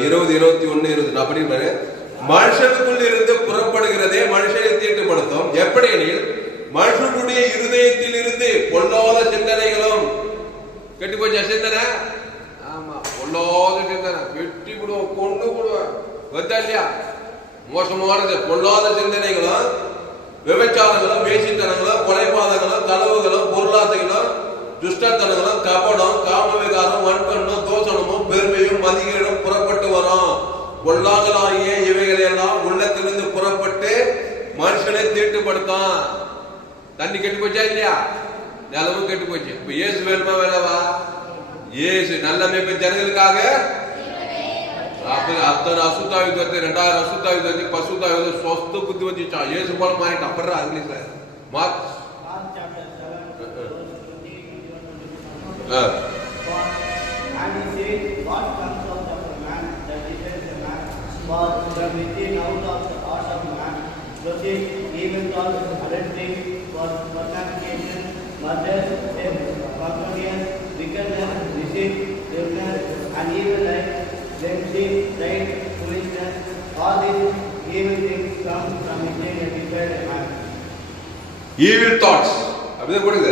20, 21, 20. நான் படிக்கிறேன். மனுஷனுக்குள் இருந்து புறப்படுகிறதே மனுஷனை தீட்டுப்படுத்தும். எப்படி எனில் மனுஷனுடைய இருதயத்தில் இருந்து பொல்லாத சிந்தனைகளும். கெட்டு போச்சா சிந்தனை? ஆமா, பொல்லாத சிந்தனை. வெட்டி விடுவோம், கொண்டு விடுவோம். வந்தா இல்லையா? மோசமானது. பொல்லாத சிந்தனைகளும், விபச்சாரங்களும், வேசித்தனங்களும், கொலைபாதங்களும், களவுகளும், பொருளாசைகளும், துஷ்டத்தனங்களும், கபடம், காமவிகாரம், வன்கண்ணும், தோசனமும், பெருமையும், மதிகேடும் புறப்பட்டு வரும். பொல்லாங்களாகிய இவைகளை எல்லாம் உள்ளத்திலிருந்து புறப்பட்டு மனுஷனை தீட்டுப்படுத்தும். தண்ணி கெட்டு போச்சா இல்லையா? நிலமும் கெட்டு போச்சு. இப்ப இயேசு வேணுமா வேணாவா? இயேசு நல்ல மேய்ப்ப ஜனங்களுக்காக அத்தனை அசுத்தாவி தோத்து 2000 அசுத்தாவி தோத்தி பசுத்தாவி வந்து சொஸ்த புத்தி வந்துச்சான். இயேசு போல மாறிட்டான். அப்புறம் இங்கிலீஷ்ல mark And he said, what comes out of a man that defends a man, for from within out of the heart of man proceeds evil thoughts, adultery, fornication, murder, theft, drunkenness, wickedness, deceit, thievery, and evil life, clemency, pride, foolishness. All these evil things come from within a defiled man. Evil thoughts. அப்படியே போடுங்க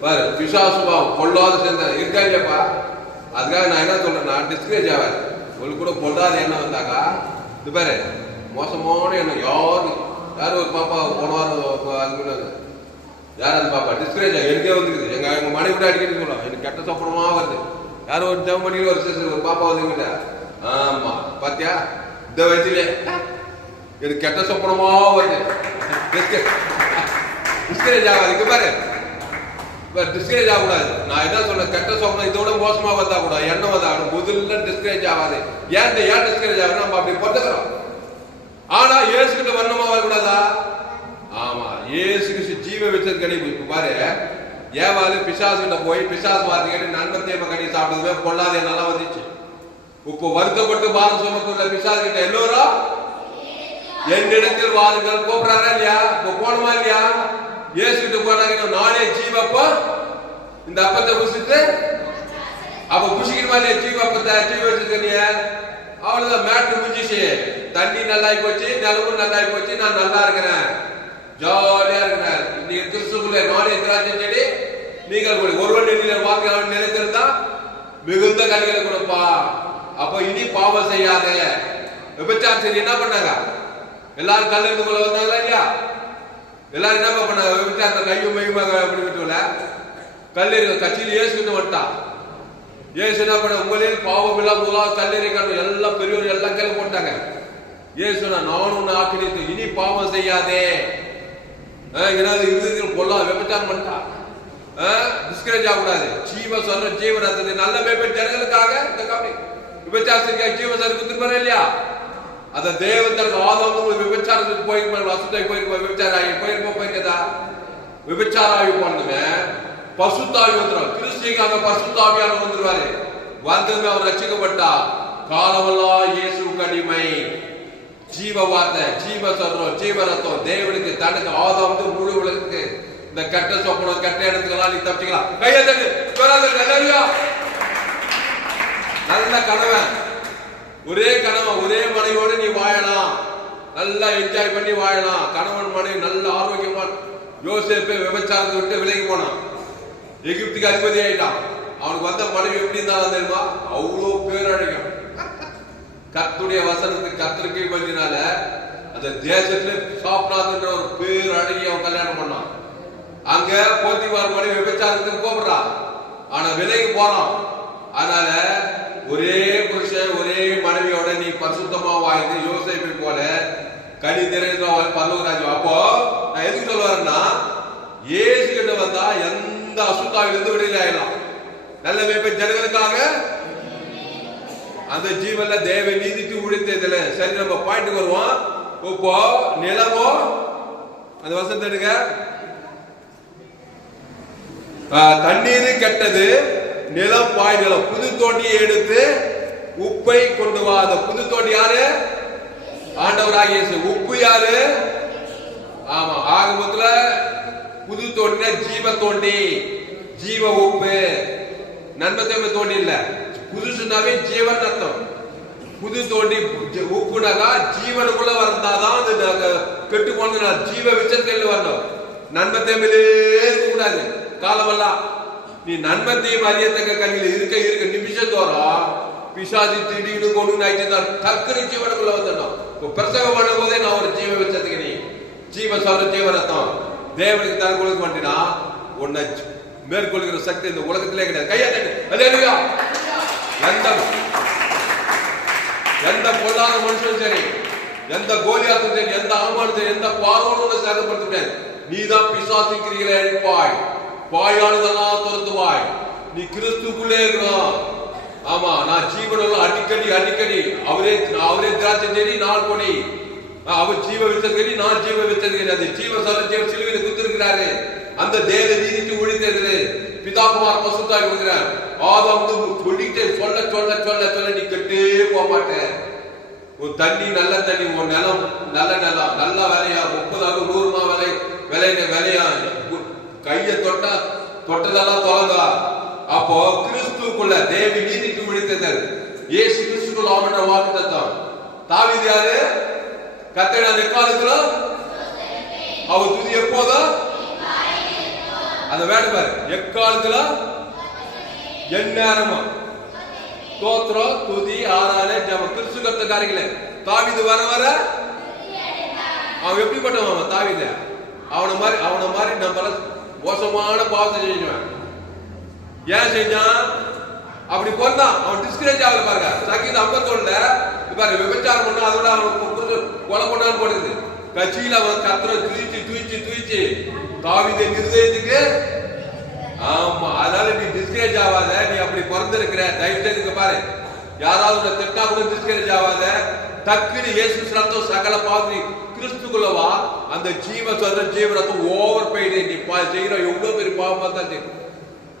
பாரு. பிசாசுபாவம், பொல்லாத சிந்தனை இருக்கா இல்லையாப்பா? அதுக்காக நான் என்ன சொல்றேன், நான் டிஸ்கரேஜ் ஆவேன். உங்களுக்கு கூட பொல்லாத எண்ணம் வந்தாக்கா இது பாரு, மோசமான எண்ணம். யாரும் ஒரு பாப்பா போன வாரம் யார் அந்த பாப்பா டிஸ்கரேஜ் ஆகும். எனக்கே வந்துருக்குது. எங்க மனைவி கூட அடிக்கடி சொல்லலாம், எனக்கு கெட்ட சொப்பனமா வருது. யாரும் ஒரு ஜெபம் பண்ணி ஒரு சிஸ்டர் ஒரு பாப்பா வந்துங்கிட்ட, ஆமா பாத்தியா இந்த வயசுல எனக்கு கெட்ட சொப்பனமா வருது. டிஸ்கரேஜ் ஆகாது பாரு. டிஸ்கரேஜ் ஆகக்கூடாது. நான் என்ன சொல்றேன், கெட்ட சொப்பனம் இதோட மோசமா வந்தா கூட எண்ணம் வந்தா கூட முதல்ல டிஸ்கரேஜ் ஆகாது. ஏன் டிஸ்கரேஜ் ஆகுது? நம்ம அப்படி பொறுத்துக்கிறோம். ஆனா இயேசு கிட்ட வரணுமா வரக்கூடாதா? ஆமா, இயேசு கிறிஸ்து ஜீவ வச்சது கணிப்பு. இப்ப பாரு, ஏவாளு பிசாசு கிட்ட போய் பிசாசு வார்த்தை கேட்டு நண்பர் தேம கனி சாப்பிட்டதுமே பொல்லாத நல்லா வந்துச்சு. இப்போ வருத்தப்பட்டு பாரம் சுமக்குள்ள பிசாசுகிட்ட எல்லோரும் என்னிடத்தில் வாருங்கள் கூப்பிடுறாரா இல்லையா? இப்போ போனோமா இல்லையா? இயேசு கிட்ட போனாங்க, நானே ஜீவப்பா, இந்த அப்பத்தை புசித்து அப்ப புசிக்கணுமா இல்லையா? ஜீவப்பத்தை ஜீவ வச்சுருக்க அவ்வளவுதான், மேட்ரு முடிஞ்சிச்சு. தண்ணி நல்லாயி போச்சு, நிலவும் நல்லாயி போச்சு, நான் நல்லா இருக்கிறேன், ஜாலியா இருக்கிறேன். நீங்க கிறிஸ்துக்குள்ளே நானே திராட்சை செடி, நீங்கள் ஒருவன் வாக்கு நினைத்திருந்தா மிகுந்த கனிகளை கொடுப்பா. அப்ப இனி பாவம் செய்யாத. விபச்சாரம் சரி என்ன பண்ணாங்க? எல்லாரும் கல் எடுத்து கொள்ள வந்தாங்களா இல்லையா? எல்லாரும் என்ன பண்ணாங்க? விபச்சாரத்தை கையும் மையுமாக அப்படின்ட்டு கல்லெறி கட்சியில் இயேசுன்னு வந்துட்டான். இயேசு என்ன பண்ண? உங்களில் பாவம் இல்லாம முதலாவது கல்லெறி காணும். எல்லாம் பெரியவர் எல்லாம் கையில போட்டாங்க. இயேசு நானும் ஒன்னு ஆக்கிட்டு இனி பாவம் செய்யாதே. இறுதியில் கொல்லாம் விபச்சாரம் பண்ணிட்டான். டிஸ்கரேஜ் ஆகக்கூடாது. ஜீவ சொல்ற ஜீவரத்தை நல்ல மேம்பட்டு ஜனங்களுக்காக இந்த கவனி விபச்சாரத்திற்காக ஜீவ சொல்ல கொடுத்துருப்பாரு இல்லையா? அந்த தேவத்தருக்கு ஆதவங்க விபச்சாரத்துக்கு போயிருப்பாரு, அசுத்தாய் போயிருப்பா, விபச்சாரம் போயிருக்கதா? விபச்சார ஆய்வு பண்ணுங்க, பசுத்தாவி வந்துடும். கிறிஸ்துக்காக பசுத்தாவியான வந்துருவாரு. வந்ததுமே அவர் ரட்சிக்கப்பட்டா காலமெல்லாம் இயேசுக்கு அடிமை. ஜீவ வார்த்தை, ஜீவ சொல்றோம், ஜீவ ரத்தம் தேவனுக்கு தனக்கு ஆதாம் முழு உலகத்துக்கு இந்த கெட்ட சொப்பனம் கெட்ட இடத்துக்கெல்லாம் நீ தப்பிக்கலாம். கையை தட்டு. நல்ல கணவன், ஒரே கணவன் ஒரே மனைவியோடு நீ வாழலாம், நல்லா என்ஜாய் பண்ணி வாழலாம். கணவன் மனைவி நல்ல ஆரோக்கியமா. யோசேப்பே விபச்சாரத்தை விட்டு விலகி போனான், எகிப்துக்கு அதிபதி ஆயிட்டான். அவனுக்கு வந்த மனைவி எப்படி இருந்தாலும் தெரியுமா? அவ்வளோ பேரழகம். கர்த்தருடைய வசனத்துக்கு கர்த்தருக்கு கொஞ்சனால அந்த தேசத்துல சாப்பிடாதுன்ற ஒரு பேரழகி அவன் கல்யாணம் பண்ணான். அங்க போத்திபார் மனைவி விபச்சாரத்துக்கு கூப்பிடுறான், ஆனா விலைக்கு போறான். அதனால ஒரே புருஷன் ஒரே மனைவியோட நீ பரிசுத்தமா வாழ்ந்து யோசேப்பை போல கனி நிறைந்த பரலோகராஜ்யம். அப்போ நான் எதுக்கு சொல்ல வரேன்னா, இயேசு கிட்ட வந்தா எந்த அசுத்தாவிலிருந்து விடுதலை ஆயிடலாம். நல்ல மேய்ப்பன் ஜனங்களுக்காக அந்த ஜீவன்ல தேவ நீதிக்கு உழைத்ததுல. சரி, நம்ம பாயிண்ட் வருவோம். இப்போ நிலமோ அந்த வசனத்தை எடுங்க. தண்ணீர் கெட்டது, நிலம் பாய் நிலம். புது தோண்டியை எடுத்து உப்பை கொண்டு வா. அந்த புது தோண்டி யாரு? ஆண்டவராகிய இயேசு. உப்பு யாரு? ஆமா, ஆகமத்துல புது தோண்டினா ஜீவ தோண்டி, ஜீவ உப்பு. நன்மை தோண்டி இல்ல, புதுசுனாவே ஜீவன் அர்த்தம். புது தோண்டி உப்புனாக்கா ஜீவனுக்குள்ள வந்தாதான் அது கெட்டு போன ஜீவ விச்சத்தில் வரணும். நன்மை தேவையிலே இருக்கக்கூடாது காலமெல்லாம். நீ நன்மத்தையும் அறியத்தக்க கல்வியில இருக்க இருக்க நிமிஷத்தோறும் பிசாசி திடீர்னு கொண்டு ஆயிட்டு டக்குனு ஜீவனுக்குள்ள வந்துடணும். இப்போ பிரசவம் பண்ணும் போதே நான் ஒரு ஜீவ வச்சதுக்கு நீ ஜீவ சொல்ற ஜீவரத்தம் தேவனுக்கு தான் கொடுக்க மாட்டேனா உன்னை மேற்கொள்கிற சக்தி இந்த உலகத்திலே கிடையாது. கையா தட்டு. எந்த பொல்லாத மனுஷனும் சரி, எந்த கோலியாத்தும் சரி, எந்த அவமானம் சரி, எந்த பார்வோனும் சேதப்படுத்த நீதான் பிசாசின் கிரிகளை அழிப்பாய், பாயானதெல்லாம் துரத்துவாய். நீ கிறிஸ்துக்குள்ளே இருக்கணும். ஆமா, நான் ஜீவனுள்ள அடிக்கடி அடிக்கடி அவரே திராட்சை செடி நான் கொடி, அவர் ஜீவ வித்தது நான் ஜீவ வித்தது கிடையாது. ஜீவ சொல்ல ஜீவ சிலுவையில் குத்திருக்கிறாரு. அந்த தேவ நீதிக்கு ஒழித்தது பிதாகுமார் பசுத்தாய் கொடுக்கிறார். ஆதாம் சொல்லிட்டு சொல்ல சொல்ல சொல்ல சொல்ல நீ கெட்டே போக மாட்டேன். உன் தண்ணி நல்ல தண்ணி, உன் நிலம் நல்ல நிலம், நல்ல விலையா 30 100 விலையா கைய தொட்டதெல்லாம் தொலைதா. அப்போ கிறிஸ்துக்குள்ள தேவி நீதிக்கு விழித்ததல் இயேசு கிறிஸ்துக்குள்ள அவன வாக்கு தத்தம். தாவீது யாரு? கர்த்தர் எக்காலத்துல அவர் துதி எப்போதும் அந்த வேடு பாரு, எக்காலத்துல எந்நேரமும் ஸ்தோத்திரம் துதி ஆராதனை ஜெபம். கிறிஸ்து கர்த்தர் காரியங்களே. தாவீது வர வர அவன் எப்படிப்பட்டவன்? தாவீது அவனை மாதிரி நம்மள மோசமான பாவத்தை செஞ்சுவேன். ஏன் செஞ்சான்? அப்படி கொண்டான். அவன் டிஸ்கரேஜ் ஆகல பாருங்க. சங்கீதம் 51 பாரு, விபச்சாரம் பண்ணா அதோட அவன் கொலை பண்ணான்னு போடுது. கட்சியில் அவன் கத்திர தூய்ச்சி தாவீது இருதயத்துக்கு. ஆமா, அதனால நீ டிஸ்கரேஜ் ஆகாத. நீ அப்படி பிறந்திருக்கிற தயவு செய்து பாரு, யாராவது திட்டா கூட டிஸ்கரேஜ் ஆகாத. டக்குனு இயேசு ரத்தம் சகல பாவத்தை கிறிஸ்துக்குள்ளவா. அந்த ஜீவ சொல்ற ஜீவ ரத்தம் ஓவர் போயிடு. நீ செய்யற எவ்வளவு பெரிய பாவமா தான் செய்யும்.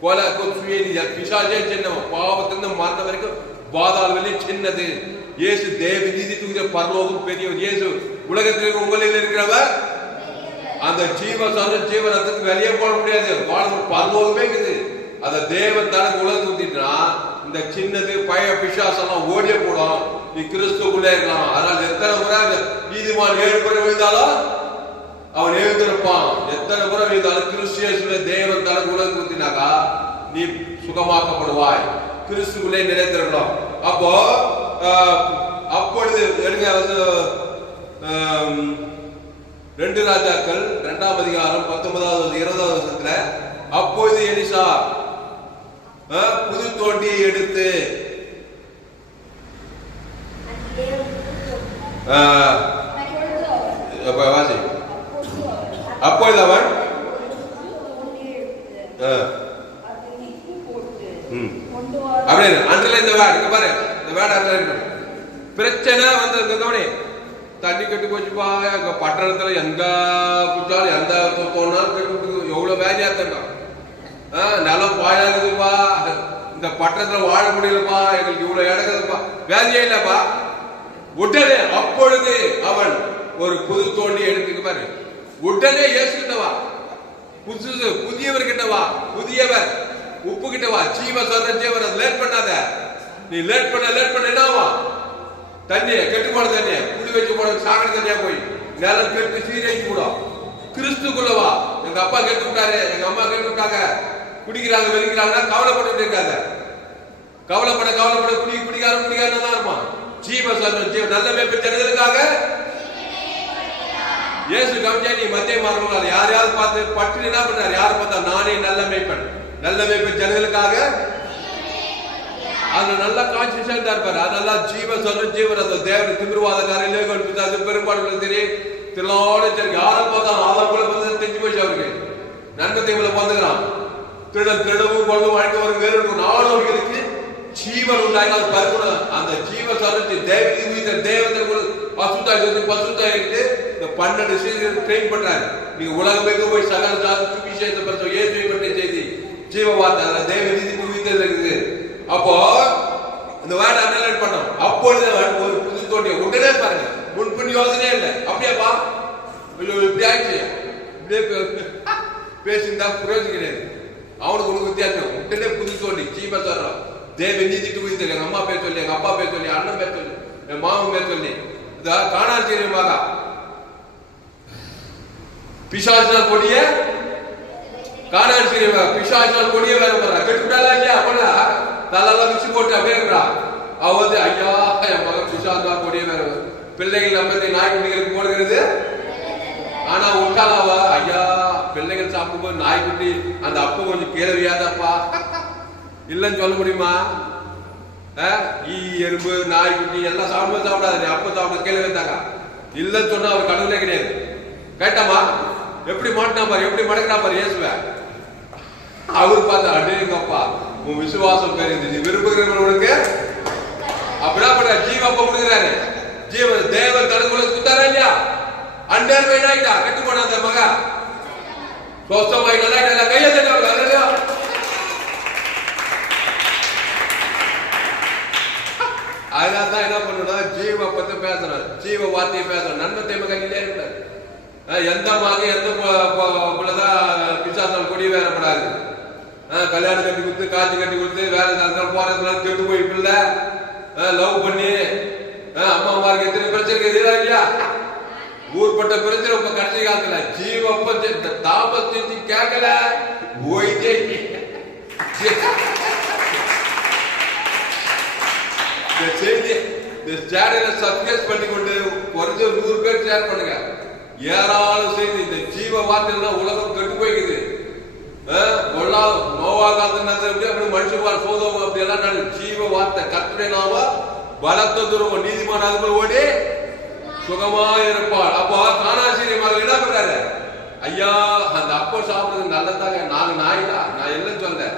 கொலை கொலை பிசாசே சின்ன பாவத்திலிருந்து மரணம் வரைக்கும் பாதாள வெளி சின்னது. இயேசு தேவ நீதி தூக்கிற பரலோகம் பெரியவர். இயேசு உலகத்தில் உங்களில் இருக்கிறவர் அந்த ஜீவனத்துக்கு வெளியே போட முடியாது. பரலோகமே இருக்குது. அந்த தேவன் தனக்கு உலகத்தை ஊத்திட்டா இந்த சின்னது பய பிசாசெல்லாம் ஓடிய போடும். நீ கிறிஸ்துக்குள்ளே இருக்கலாம். அதனால எத்தனை முறை நீதிமான் 7 முறை விழுந்தாலும் அவன் எழுந்திருப்பான். எத்தனை முறை விழுந்தாலும் கிறிஸ்துவே தேவன் தனக்கு உலகத்தை ஊத்தினாக்கா நீ சுகமாக்கப்படுவாய். கிறிஸ்துக்குள்ளே நிலைத்திருக்கலாம். அப்போ அப்பொழுது எடுங்க 2 ராஜாக்கள் 2ஆம் அதிகாரம் 19வது 20வது வசனத்துல அப்பொழுது எலிசா புது தோண்டியை எடுத்து அப்பொழுது அவன் அப்படின்னு அன்றில் இந்த வேர்டு இங்க பாரு, இந்த வேர்டு அன்றில் பிரச்சனை வந்து கவனி. தண்ணி கட்டி போச்சுப்பா எங்க பட்டணத்துல எங்க குச்சாலும் எந்த போனாலும் கட்டி எவ்வளவு வேலையா இருந்தோம். நிலம் பாழாகுதுப்பா, இந்த பட்டணத்துல வாழ முடியலப்பா, எங்களுக்கு இவ்வளவு இடங்குதுப்பா, வேலையே இல்லப்பா. உடனே அப்பொழுது அவன் ஒரு புது தோண்டி எடுத்துக்க பாரு. உடனே இயேசு கிட்டவா, புதியவர் கிட்டவா, புதியவர் உப்பு கிட்டவா, ஜீவ சொல்ற ஜீவர். லேட் பண்ணாத. நீ லேட் பண்ண என்னவா தண்ணிய கெட்டு போன தண்ணிய குடி வச்சு போன சாகர தண்ணியா போய் நிலம் கெட்டு சீரழிச்சு கூடும். கிறிஸ்துக்குள்ளவா. எங்க அப்பா கெட்டு விட்டாரு, எங்க அம்மா கெட்டு விட்டாங்க, குடிக்கிறாங்க வெளிக்கிறாங்கன்னா கவலைப்பட்டு இருக்காத. கவலைப்பட குடிக்காரன் தான் இருப்பான். ஜீவ சொல்ற ஜீவ நல்ல மேய்ப்பு தெரிஞ்சதுக்காக இயேசு கவிஞா நீ மத்திய மாறுவாங்க. யாரையாவது பார்த்து பட்டு என்ன பண்றாரு? யாரை பார்த்தா நானே நல்ல மேய்ப்பன், நல்ல மேய்ப்பன் ஜனங்களுக்காக அது நல்லா கான்சியஸா இருப்பாரு. அதெல்லாம் ஜீவ சொல்ற ஜீவர். அந்த தேவன் திமிர்வாதக்காரையிலே அது பெரும்பாடு தெரியும். தில்லாவோட யாரை பார்த்தா ஆதாரங்களை பார்த்து தெரிஞ்சு போச்சு. அவருக்கு நன்மை தீவிர பார்த்துக்கிறான். திருடவும் கொள்ளும் வாழ்க்கை வரும் வேறு இருக்கும். நாளவர்களுக்கு ஜீவன் உண்டாக அது பருக்கணும். அந்த ஜீவ சொல்ற தேவத்தை பசுத்தாயிட்டு இந்த 12 சீசன் ட்ரெயின் பண்றாரு. நீங்க உலகம் எங்க போய் சகல சுவிசேஷத்தை பற்றி ஏற்றி செய்தி ஜீவ வார்த்தை அந்த தேவ நீதி உயிர்த்தல் இருக்குது. அப்போ இந்த வேர்ட் அண்டர்லைன் பண்ணோம். அப்பொழுது ஒரு புது தோண்டிய உடனே பாருங்க, முன்பின் யோசனையே இல்லை. அப்படியாப்பா இப்படி ஆயிடுச்சு, இப்படியே பேசியிருந்தா பிரயோஜனம் கிடையாது. அவனுக்கு உனக்கு வித்தியாசம். உடனே புது தோண்டி ஜீவ சொல்றான். தேவ நீதிக்கு உயிர்த்தல். எங்க அம்மா பேர் சொல்லி, எங்க அப்பா பேர் சொல்லி, அண்ணன் பேர் சொல்லி, என் மாமன் பேர் சொல்லி காணாச்சரியமாக பிசாசினால் கொடிய காணாச்சரியமாக பிசாசினால் கொடிய வேற போறா கெட்டுட்டாளா இல்லையா? அப்பனா தலெல்லாம் மிச்சு போட்டு அப்படியே இருக்கிறா. அவ வந்து ஐயா என் மகன் பிசாசா கொடிய வேற. பிள்ளைகள் நம்ம நாய்க்குட்டிகளுக்கு போடுகிறது. ஆனா விட்டாலாவ ஐயா பிள்ளைகள் சாப்பிடும்போது நாய்க்குட்டி அந்த அப்ப கொஞ்சம் கேள்வியாதப்பா இல்லன்னு சொல்ல முடியுமா? எறும்பு நாய்க்குட்டி எல்லாம் சாப்பிடாது. அப்ப சாப்பிட கேள்வி வைத்தாங்க இல்லன்னு சொன்னா அவர் கடவுளே கிடையாது. கேட்டாமா எப்படி மாட்டினா பாரு, எப்படி மடக்கினா பாரு இயேசுவ. அவரு பார்த்தா அடேங்கப்பா உன் விசுவாசம் பெரியது, நீ விரும்புகிறவர்களுக்கு அப்படின்னா பண்ற ஜீவ அப்ப கொடுக்குறாரு. ஜீவன் தேவன் தனக்குள்ள குத்தாரா இல்லையா? அண்டர் மைண்ட் ஆயிட்டா, கெட்டு போன அந்த மக சொஸ்தமாய் நல்லா கையை தட்டாங்க. அதனால்தான் என்ன பண்ணணும், ஜீவ பத்தி பேசணும், ஜீவ வார்த்தையை பேசணும். நன்மை தேவை கையிலே இருக்காது. எந்த மகன் எந்த பிசாசால் கொடி வேறப்படாது. கல்யாணம் கட்டி கொடுத்து காட்சி கட்டி கொடுத்து வேற போறதுனால கெட்டு போய் பிள்ளை லவ் பண்ணி அம்மா அம்மாருக்கு எத்தனை பிரச்சனை இருக்குது இல்லையா? ஊர்பட்ட பிரச்சனை இப்ப கடைசி காலத்துல ஜீவ தாபத்தை கேட்கல போயிட்டே செய்தி சப்ஸ்கிரைப் பண்ணி கொண்டு குறைஞ்ச 100 பேர் ஷேர் பண்ணுங்க. ஏராளம் செய்தி. இந்த ஜீவ வார்த்தை உலகம் கெட்டு போய்க்குது. நோவா காலத்துல அப்படி மனுஷன் சோதம் அப்படி எல்லாம் ஜீவ வார்த்தை கர்த்தருடைய நாம பலத்த துருவம் நீதிமான அதுக்குள்ள ஓடி சுகமா இருப்பாள். அப்போ காணாசிரியமாக என்ன பண்றாரு? ஐயா அந்த அப்போ சாப்பிடுறது நல்லதாங்க, நாங்க நாய்டா நான் இல்லைன்னு சொல்றேன்.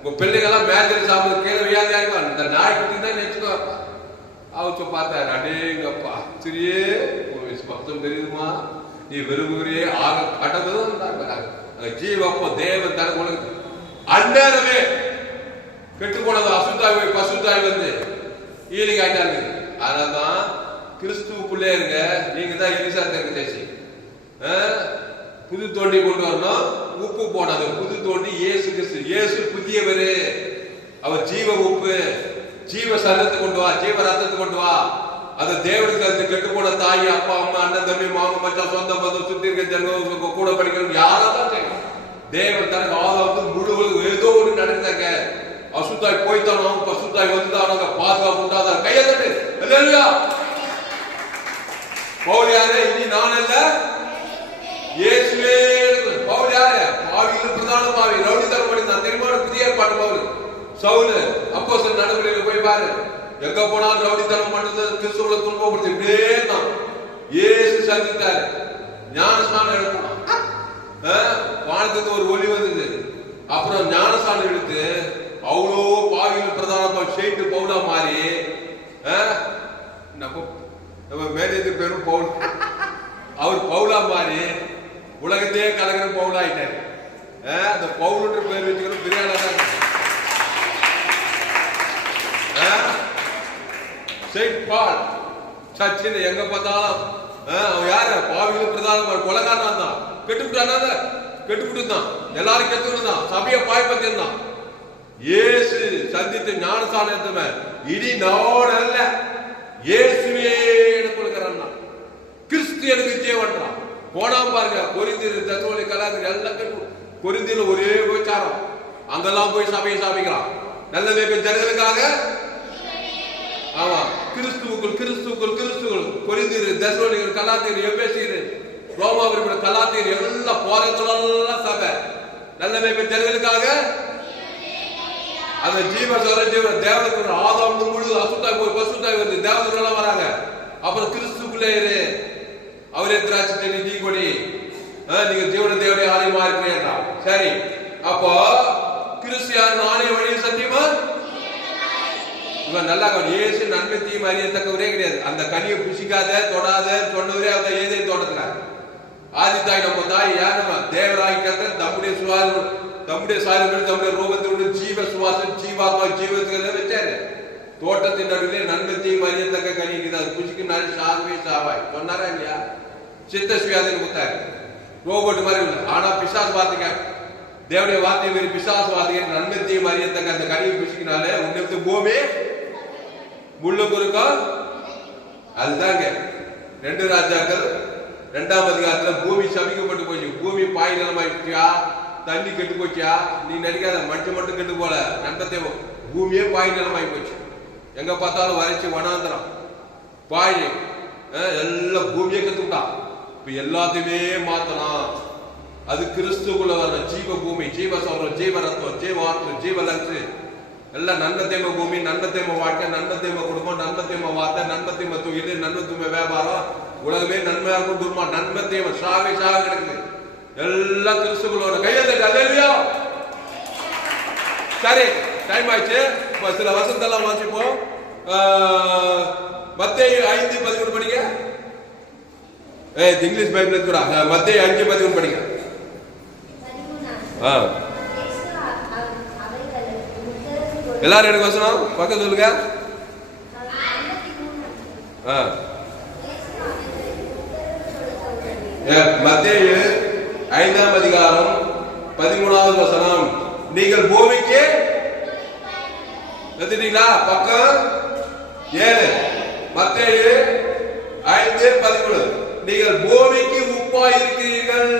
உங்க பிள்ளைகள்லாம் மேஜர் சாப்பிடுறது கீழே வியாதியா இருக்கும். இந்த நாய் குட்டி தான் நினைச்சுக்கோ. அவச்சு பார்த்தாரு அடேங்கப்பா சரியே பக்தம் தெரியுதுமா, நீ விரும்புகிறியே ஆக கடவுள் ஜீவப்போ தேவன் தனக்கு அண்டரவே கெட்டு போனது அசுத்தாய் பசுத்தாய் வந்து ஈலிங் ஆயிட்டாங்க. அதனால்தான் கிறிஸ்துவுக்குள்ளே இருங்க. நீங்க தான் எலிசா தேர்ச்சி. புது தோண்டி கொண்டு வரணும். உப்பு போடாது. புது தோண்டி இயேசு கிறிஸ்து. இயேசு புதியவரு. அவர் ஜீவ உப்பு. ஜீவ சரத்தை கொண்டு வா, ஜீவ ரத்தத்தை கொண்டு வா. அது தேவனுக்கு கெட்டு போன தாய், அப்பா, அம்மா, அண்ணன், தம்பி, மாமா, மச்சான், சொந்த பந்தம், சுத்தி இருக்க ஜனம், கூட படிக்கிறவங்க யாராதான் செய்யணும். தேவன் தனக்கு ஆதாவது முழுவதும் ஏதோ ஒன்று நடந்தாங்க. அசுத்தாய் போய்த்தானோ, பசுத்தாய் வந்துட்டானோ, பாதுகாப்பு உண்டாதான். கையத்தட்டு. பவுல் யாரு? இனி நான் அல்ல, இயேசுவே. பவுல் யாரு? பாவியில் பிரதான பாவி. ரவுடித்தனம் பண்ணிதான். தெரியுமா? புதிய ஏற்பாடு பவுல். சவுல் அப்போஸ்தலர் நடைமுறையில் போய் பாரு. எங்க போனாலும் ரவுடித்தனம் பண்ணது, கிறிஸ்துவ துன்பப்படுத்தி இப்படியே தான். இயேசு சந்தித்தாரு. ஞானஸ்நானம் எடுத்தான். வானத்துக்கு ஒரு ஒளி வந்தது. அப்புறம் ஞானஸ்நானம் எடுத்து அவ்வளோ பாவியில் பிரதான ஷேட்டு பவுலா மாறி, நம்ம மேனேஜர் பேரும் பவுல். அவர் பவுலா மாறி உலகத்தையே கலக்கிற பவுல் ஆயிட்டாரு. அந்த பவுலுன்ற பேர் வச்சுக்கணும். பிரியாணி செயின்ட் பால் சர்ச்சில் எங்க பார்த்தாலும் அவன் யாரு? பாவிகளும் பிரதான கொலைகாரன் தான். கெட்டுவிட்டான கெட்டுவிட்டு தான். எல்லாரும் கெட்டுக்கிட்டு தான். சபையை பாய்பத்திருந்தான். இயேசு சந்தித்து ஞானசாலை எடுத்தவன் இனி நான் அல்ல, இயேசுவே எனக்கு கொடுக்கிறான். கிறிஸ்து எனக்கு ஜீவன்றான். போனா பாருங்க, கொரிந்தியர், தெசலோனிக்கே, கலாத்தியர் எல்லாம் கெட்டு. கொரிந்தியர்ல ஒரே விசாரம். அங்கெல்லாம் போய் சபையை சாபிக்கிறான். நல்ல ஜனங்களுக்காக. ஆமா, கிறிஸ்துவுக்குள் கிறிஸ்துவுக்குள் கிறிஸ்துவுக்குள். கொரிந்தியர், தெசலோனிக்கே, கலாத்தியர், எபேசியர், ரோமாபுரி, கலாத்தியர் எல்லாம் போறதெல்லாம் சபை. நல்ல ஜனங்களுக்காக. அந்த ஜீவ சொல்ற ஜீவ தேவனுக்கு ஆதாம் முழு அசுத்தாய் போய் பசுத்தாய் வந்து தேவதூரெல்லாம் வராங்க. அப்புறம் கிறிஸ்துக்குள்ளே இரு. அவரே திராட்சை செடி, நீ கொடி. நீங்க ஜீவன தேவனுடைய ஆலயமா இருக்கிறீங்களா? சரி, அப்போ கிறிஸ்தியார் நானே வழி சத்தியமா. இவன் நல்லா இயேசு நன்மை தீமை அறியத்தக்கவரே கிடையாது. அந்த கனியை புசிக்காத தொடாத சொன்னவரே அந்த ஏதேன் தோட்டத்துல. ஆதி தாய் நம்ம தாய் யார்? நம்ம தேவராய் கர்த்தர் தம்முடைய சுவாசம், தம்முடைய சாயல், தம்முடைய ரூபத்தினுடைய ஜீவ சுவாசம், ஜீவாத்மா ஜீவத்துக்கு வச்சாரு. தோட்டத்தின் நடுவிலே நன்மை தீமை அறியத்தக்க கனிக்குது. அது புசிக்கு நாள் சாகவே சாவாய் சொன்னாரா இல்லையா? சித்த சுயாதீனம் கொடுத்தாரு. ரோபோட் மாதிரி இல்லை. ஆனா பிசாசு வார்த்தைங்க, தேவனுடைய வார்த்தை மாரி பிசாசு வார்த்தைங்க நன்மை தீமை அறியத்தக்க அந்த கனியை புசிக்கினாலே உன்னத்து பூமி முள்ளு குறுக்கம். அதுதாங்க 2 ராஜாக்கள் 2ஆம் அதிகாரத்துல பூமி சபிக்கப்பட்டு போச்சு. பூமி பாய் நிலமாயிடுச்சியா, தண்ணி கெட்டு போச்சியா. நீ நடிக்காத, மனுஷன் மட்டும் கெட்டு போல, நன்பத்தை பூமியே பாய் நிலமாயி போச்சு. எங்க பார்த்தாலும் வரைச்சு வனாந்தரம் பாய் எல்லாம் பூமியை கத்துக்கிட்டான். இப்ப எல்லாத்தையுமே மாத்தலாம். அது கிறிஸ்துக்குள்ள வர ஜீவ பூமி, ஜீவ சொல்றோம், ஜீவ ரத்தம், ஜீவ ஆற்று, ஜீவ லங்கு எல்லாம் நன்மத்தேம பூமி, நன்மத்தேம வாழ்க்கை, நன்மத்தேம குடும்பம், நன்மத்தேம வார்த்தை, நன்மத்தேம தொழில், நன்மத்தேம வியாபாரம். உலகமே நன்மையா இருக்கும். துர்மா நன்மத்தேம சாவே சாக கிடக்குது. எல்லாம் கிறிஸ்துக்குள்ள கையெழுத்து. அல்லேலூயா. சரி, டைம் ஆயிடுச்சு. சில வசனத்தெல்லாம் வாசிப்போம். மத்தேயு 5:11 படிங்க. இங்கிலீஷ் பைபிள் கூட மத்தேயு 5:11 படிங்க. எல்லாரும் எனக்கு வசனம் பக்கம் சொல்லுங்க. மத்தேயு 5ஆம் அதிகாரம் 13வது வசனம். நீங்கள் பூமிக்கு எடுத்துட்டீங்களா? பக்கம் 7. மத்தேயு 5:13. நீங்கள் பூமிக்கு உப்பாய் இருக்கிறீர்கள்.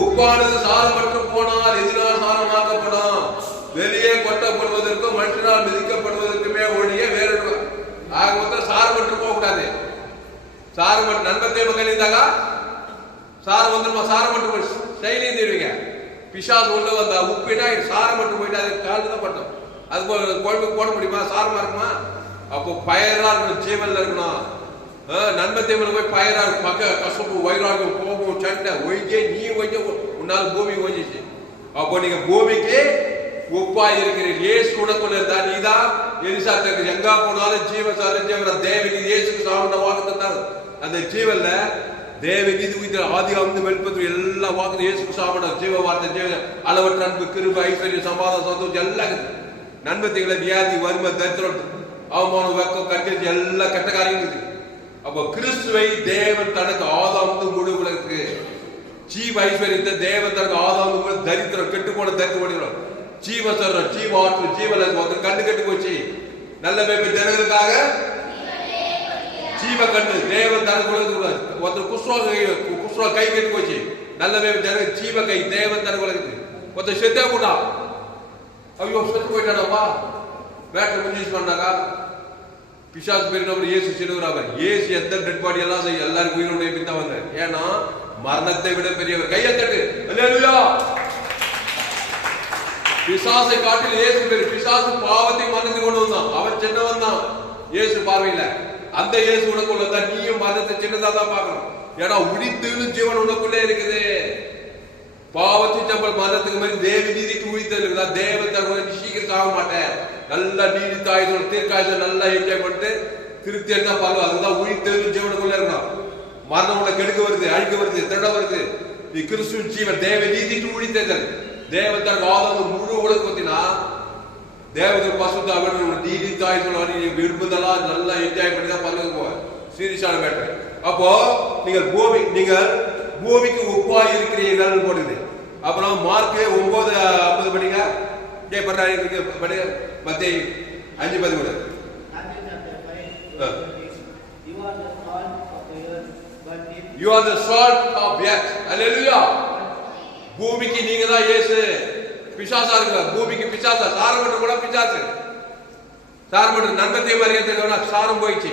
உப்பானது சாரமற்று போனால் எதிரால் சாரமாக்கப்படும். வெளியே கொட்டப்படுவதற்கும் மனுஷனால் மிதிக்கப்படுவதற்குமே ஒழிய வேறு ஆக மொத்தம் சாரமற்று போக கூடாது. சாரமற்ற நண்பத்தை கழிந்தாங்க. சாரம் வந்துருமா? சாரமற்று செயலி தருவீங்க. பிசாசு உள்ள வந்தா உப்பினா சாரமற்று போயிட்டு அது காலில் தான் பட்டும். அது குழம்புக்கு போட முடியுமா? சாரமா இருக்குமா? அப்போ பயரா இருக்கணும், ஜீவன்ல இருக்கணும். நண்பத்தையில போய் பயரா பக்க கசப்பு, வைராகம், கோபம், சண்டை ஒய்ஞ்சே நீ ஒய்ஞ்ச உன்னால பூமி ஒய்ஞ்சிச்சு. அப்போ நீங்க பூமிக்கு உப்பா இருக்கிறீர்கள். இயேசு உனக்குள்ள இருந்தா நீதான் எலிசா தக்கு எங்கா போனாலும் ஜீவ சார தேவகி இயேசுக்கு சாப்பிட்ட வாக்கு தந்தாரு. அந்த ஜீவன்ல தேவகீது உயிர் ஆதி அந்து வெளிப்பத்து எல்லா வாக்கு இயேசுக்கு சாப்பிட ஜீவ வார்த்தை, ஜீவ அளவற்ற அன்பு, கிருபை, ஐஸ்வர்யம், சமாதானம், சந்தோஷம் எல்லாம் நன்மை தீங்களை, வியாதி, வறுமை, தரித்திரம், அவமானம், வெக்கம், கண்டிச்சு எல்லாம் கெட்ட காரியம் இருக்குது. அப்போ கிறிஸ்துவை தேவன் தனக்கு ஆதாம் முழு உலகத்துக்கு ஜீவ ஐஸ்வர்யத்தை தேவன் தனக்கு ஆதாம் தரித்திரம் கெட்டு போன தரித்திரம் ஜீவசரம், ஜீவ ஆற்று, ஜீவன ஒருத்தர் கண்ணு கெட்டு போச்சு, நல்ல மேய்ப்பன் ஜனங்களுக்காக ஜீவ கண்ணு தேவன் தனக்கு உலகத்துக்கு. ஒருத்தர் குஸ்வா கை கெட்டு போச்சு, நல்ல மேய்ப்பன் ஜன ஜீவ கை தேவன் தனக்கு உலகத்துக்கு. ஒருத்தர் செத்தே போட்டான், ஐயோ செத்து போயிட்டானப்பா, வேட்டை முடிஞ்சு பண்ணாக்கா பிசாசு பேர் நம்ம இயேசு சிறுவராக இயேசு எந்த டெட் பாடி எல்லாம் செய்ய எல்லாருக்கும் உயிரோடைய பின் தான் வந்தார். ஏன்னா மரணத்தை விட பெரியவர். கையை தட்டு. அல்லேலூயா. பிசாசை காட்டில் இயேசு பேர். பிசாசு பாவத்தை மரணத்தை கொண்டு வந்தான், அவன் சின்னவன் தான் இயேசு பார்வையில. அந்த இயேசு உனக்குள்ள தான் நீயும் மரணத்தை சின்னதா தான் பார்க்கணும். ஏன்னா உடித்துன்னு ஜீவன் உனக்குள்ளே இருக்குது. பாவத்தை சம்பளம் மரணத்துக்கு மாதிரி தேவ நீதிக்கு உயிர்த்தல் இருக்குதா? தேவத்தை சீக்கிரம் ஆக மாட்டேன், நல்லா நீடித்த ஆயுதம் தீர்க்காயுதம் நல்லா என்ஜாய் பண்ணிட்டு திருப்தி இருந்தா பாருங்க. அதுதான் உயிர்த்தல் ஜீவனுக்குள்ள இருக்கான். மரணம் உள்ள கெடுக்க வருது, அழிக்க வருது, திருட வருது. நீ கிறிஸ்துவின் ஜீவன் தேவ நீதிக்கு உயிர்த்தல். தேவத்தன் ஆதம் முழு உலகத்தினா தேவத்தை பசுத்த அவர் நீடித்த ஆயுதம் நீ விரும்புதெல்லாம் நல்லா என்ஜாய் பண்ணி தான் பல்லு போவ சீரியஸான மேட்டர். அப்போ நீங்கள் பூமிக்கு உப்பா இருக்கிறீர்கள் போடுது. அப்புறம் மார்க் 9:50 படிங்க. மத்தேயு 5:13. You are the salt of the earth. Hallelujah. பூமிக்கு நீங்க தான் இயேசு. பிசாசா இருக்கு, பூமிக்கு பிசாசா. சாரம் மட்டும் கூட பிசாசு. சாரம் மட்டும் நன்மத்தை வரையறதுக்கு சாரம் போயிடுச்சு,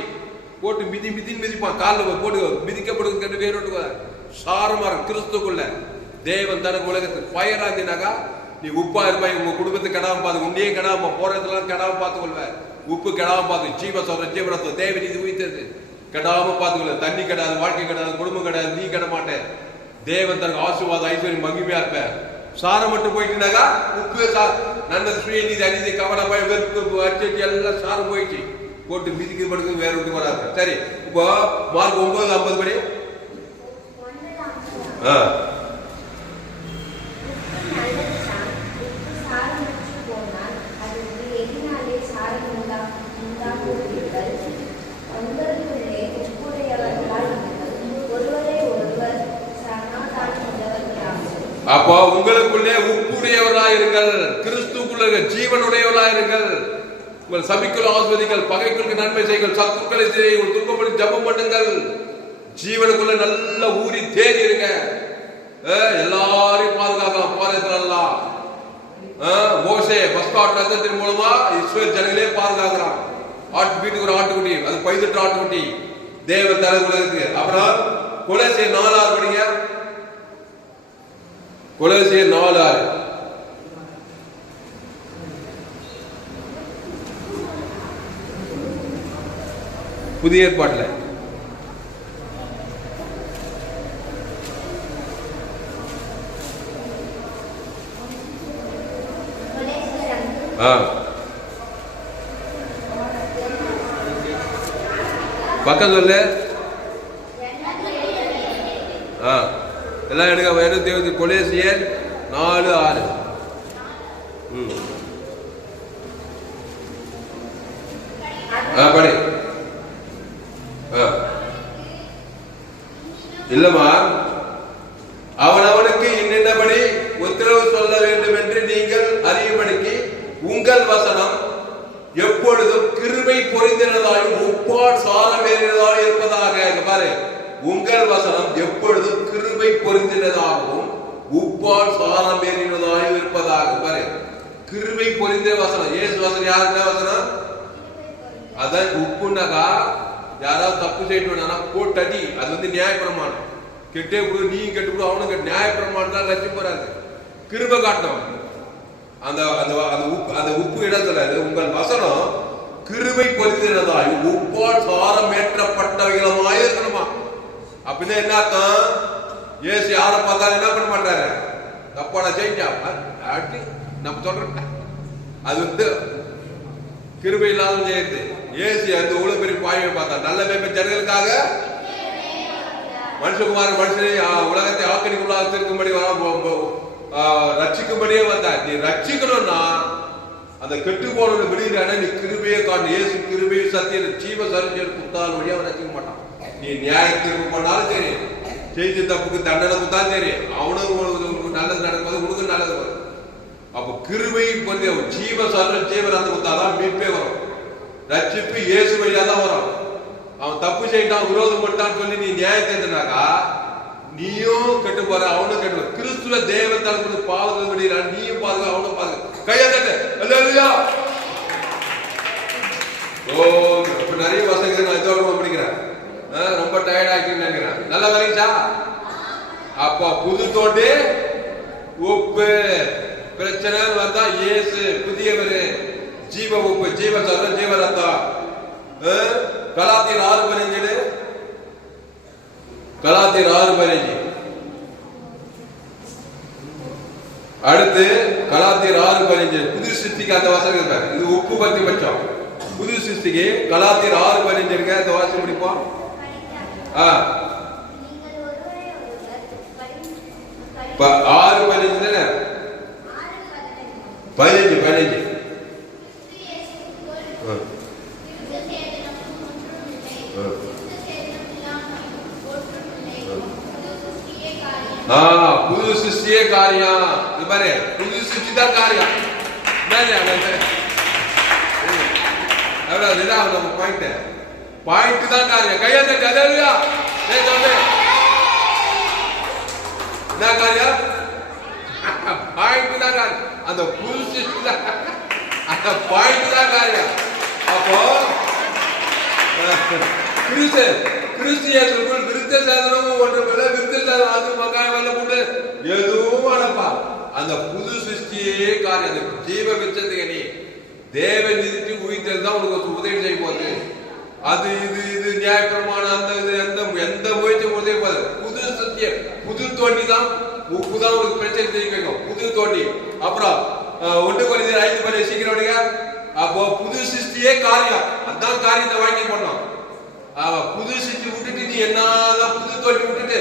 போட்டு மிதிப்பான், காலில் போட்டு மிதிக்கப்படுது, வேறு சாரமா இருக்கு. கிறிஸ்துக்குள்ள தேவன் தனக்கு உலகத்துக்கு ஃபயரா இருந்தினாக்கா நீ உப்பா இருப்பாய். உங்க குடும்பத்தை கெடாம பார்த்து, உன்னையே கெடாம, போறதுலாம் கெடாம பார்த்துக்கொள்வ. உப்பு கெடாம பார்த்து, ஜீவ சொல்ற ஜீவனத்துவம் தேவ நீதி உயிர்த்தது கெடாம பார்த்துக்கொள்ள. தண்ணி கெடாது, வாழ்க்கை கெடாது, குடும்பம் கெடாது, நீ கெட மாட்டேன். தேவன் தனக்கு ஆசீர்வாதம் ஐஸ்வர்யம் மகிமையா இருப்ப. சாரம் மட்டும் போயிட்டுனாக்கா உப்பு நல்லது சுயநீதி அநீதி கவலை பய வெறுப்பு அச்சடி எல்லாம் சாரம் போயிடுச்சு, போட்டு மிதிக்கு படுக்கு வேற விட்டு வராது. சரி, இப்போ மார்க் 9:50 படி. அப்போ உங்களுக்குள்ளே உப்புடையவர்களாக இருங்கள், கிறிஸ்துக்குள்ள ஜீவனுடையவர்களாக இருங்கள். உங்கள் சபிக்குள் ஆஸ்வதிகள், பகைக்குள்ளுக்கு நன்மை செய்யுங்கள், சத்துக்களை செய்யுங்கள், துன்பப்படி ஜபம் பண்ணுங்கள். ஜீவனுக்குள்ள நல்ல ஊறி தேடி இருங்க. எல்லாரையும் பாதுகாக்கலாம். போறதுலாம் மோசே பஸ்காட் ரத்தத்தின் மூலமா இஸ்ரவேல் ஜனங்களே பாதுகாக்கிறான். வீட்டுக்கு ஒரு ஆட்டுக்குட்டி, அது 18 ஆட்டுக்குட்டி தேவன் தரதுக்கு. அப்புறம் கொலோசியர் 4:6 படிங்க. கொலோசியர் 4:6. புதிய ஏற்பாட்டில் பக்கம் சொல்லு. எல்லாம் எடுக்க வேறு தேவதி. கொலோசியர் 4:6. படி. இல்லமா, அவனவனுக்கு இன்னபடி உத்தரவு சொல்ல வேண்டும் என்று நீங்கள் அறியும்படிக்கு உங்கள் வசனம் எப்பொழுதும் கிருபை பொறிந்தினதாயும் உப்பால் சாரமேறினதாயும் இருப்பதாக. பாரு, உங்கள் வசனம் எப்பொழுதும் கிருபை பொறிந்தினதாகவும் உப்பால் சாரமேறினதாயும் இருப்பதாக. பாரு, கிருபை பொறிந்த வசனம். இயேசு வசனம் யாருன்னா வசனம்? அதான் உப்புனாக்கா யாராவது தப்பு செய்யணும்னா போட்டடி, அது வந்து நியாயப்பிரமாணம். கெட்டே கொடு, நீ கெட்டு கொடு, அவனும் கெட்டு, நியாயப்பிரமாணம் லட்சியம் போறாது. கிருபை காட்டும். அந்த உப்பு இடம் சொல்லாது. உங்கள் வசனம் கிருபை பொறிந்ததாய் உப்பால் சாரம் ஏற்றப்பட்டவைகளுமாய் இருக்கணுமா. அப்படின்னா என்ன அர்த்தம்? ஏசு யாரை பார்த்தாலும் என்ன பண்ண மாட்டாரு, தப்பான ஜெயிச்சா நம்ம சொல்றோம். அது வந்து கிருபை இல்லாத செய்யுது. ஏசு அந்த உலக பெரிய பாய்வை பார்த்தா நல்ல மேம்பட்ட ஜனங்களுக்காக மனுஷகுமார் மனுஷனை உலகத்தை ஆக்கடிக்குள்ளாக இருக்கும்படி ரட்சிக்கும்படியே வந்தார். நீ ரட்சிக்கணும்னா அந்த கெட்டு போனவனை விடுகிறான நீ கிருபையை காண. இயேசு கிருபையை சத்தியம் ஜீவ சரஞ்சல் குத்தால் வழியா அவன் ரசிக்க மாட்டான். நீ நியாய தீர்ப்பு பண்ணாலும் சரி, செய்தி தப்புக்கு தண்டனை கொடுத்தாலும் சரி, அவனுக்கு நல்லது நடக்கும்போது உனக்கு நல்லது வரும். அப்ப கிருபை பண்ணி ஜீவ சரஞ்சல் ஜீவரத்தை கொடுத்தாதான் மீட்பே வரும். ரட்சிப்பு இயேசு வழியா தான் வரும். அவன் தப்பு செய்யிட்டான், விரோதம் பண்ணிட்டான்னு சொல்லி நீ நியாயம் தேர்ந்தனாக்கா நீயும் கெட்டு போற, அவனும் கெட்டு போற. கிறிஸ்துவ தேவத்தால் பாவங்கள் விடுகிறான், நீயும் பாருங்க, அவனும் பாருங்க. கையா தட்டு. அல்லேலூயா. ஓ, இப்ப நிறைய வசனங்கள் நான் இதோட படிக்கிறேன். ரொம்ப டயர்ட் ஆகிட்டு நினைக்கிறேன். நல்லா வரைச்சா? அப்ப புது தோண்டி உப்பு பிரச்சனை வந்தா இயேசு புதியவர், ஜீவ உப்பு, ஜீவ சத்தம், ஜீவ ரத்தம். கலாத்தியர் 6:15, கலாத்தியர் 6:15. அடுத்து கலாத்தியர் 6:15 புது சிருஷ்டிக்கு அந்த வசனம் இருக்காரு. இது உப்பு பத்தி பட்சம். புது சிருஷ்டிக்கு கலாத்தியர் 6:15 இருக்க. அந்த வாசி முடிப்போம். 6:15 தானே? 15. புது சிருஷ்டியே காரியம். இது பாரு, புது சிருஷ்டி தான் காரியம். பாயிண்ட் தான் காரியம். கையாந்த கதையா என்ன காரியம்? பாயிண்ட் தான் காரியம். அந்த புது சிருஷ்டி தான், அந்த பாயிண்ட் தான் காரியம். அப்போ கிறிஸ்தியர்களுக்குள் விருத்த சாதனமும் ஒன்றுமில்ல, விருத்த சாதனம் அது மக்காய வெள்ள போட்டு எதுவும் அடப்பா. அந்த புது சிருஷ்டியே காரியம். அந்த ஜீவ விச்சத்துக்கு நீ தேவன் நிறுத்தி உயிர்த்தல் தான் உனக்கு உதவி செய்ய போகுது. அது இது நியாயப்பிரமான அந்த எந்த முயற்சியும் உதவி போகுது. புது சிருஷ்டிய புது தோண்டி தான் உப்பு தான் உனக்கு பிரச்சனை செய்ய வைக்கும். புது தோண்டி. அப்புறம் 1 Corinthians 5 சீக்கிரம். அப்போ புது சிருஷ்டியே காரியம். அதான் காரியத்தை வாங்கி பண்ணோம். புது சிருஷ்டி விட்டுட்டு நீ என்னதான் புது தோண்டி விட்டுட்டு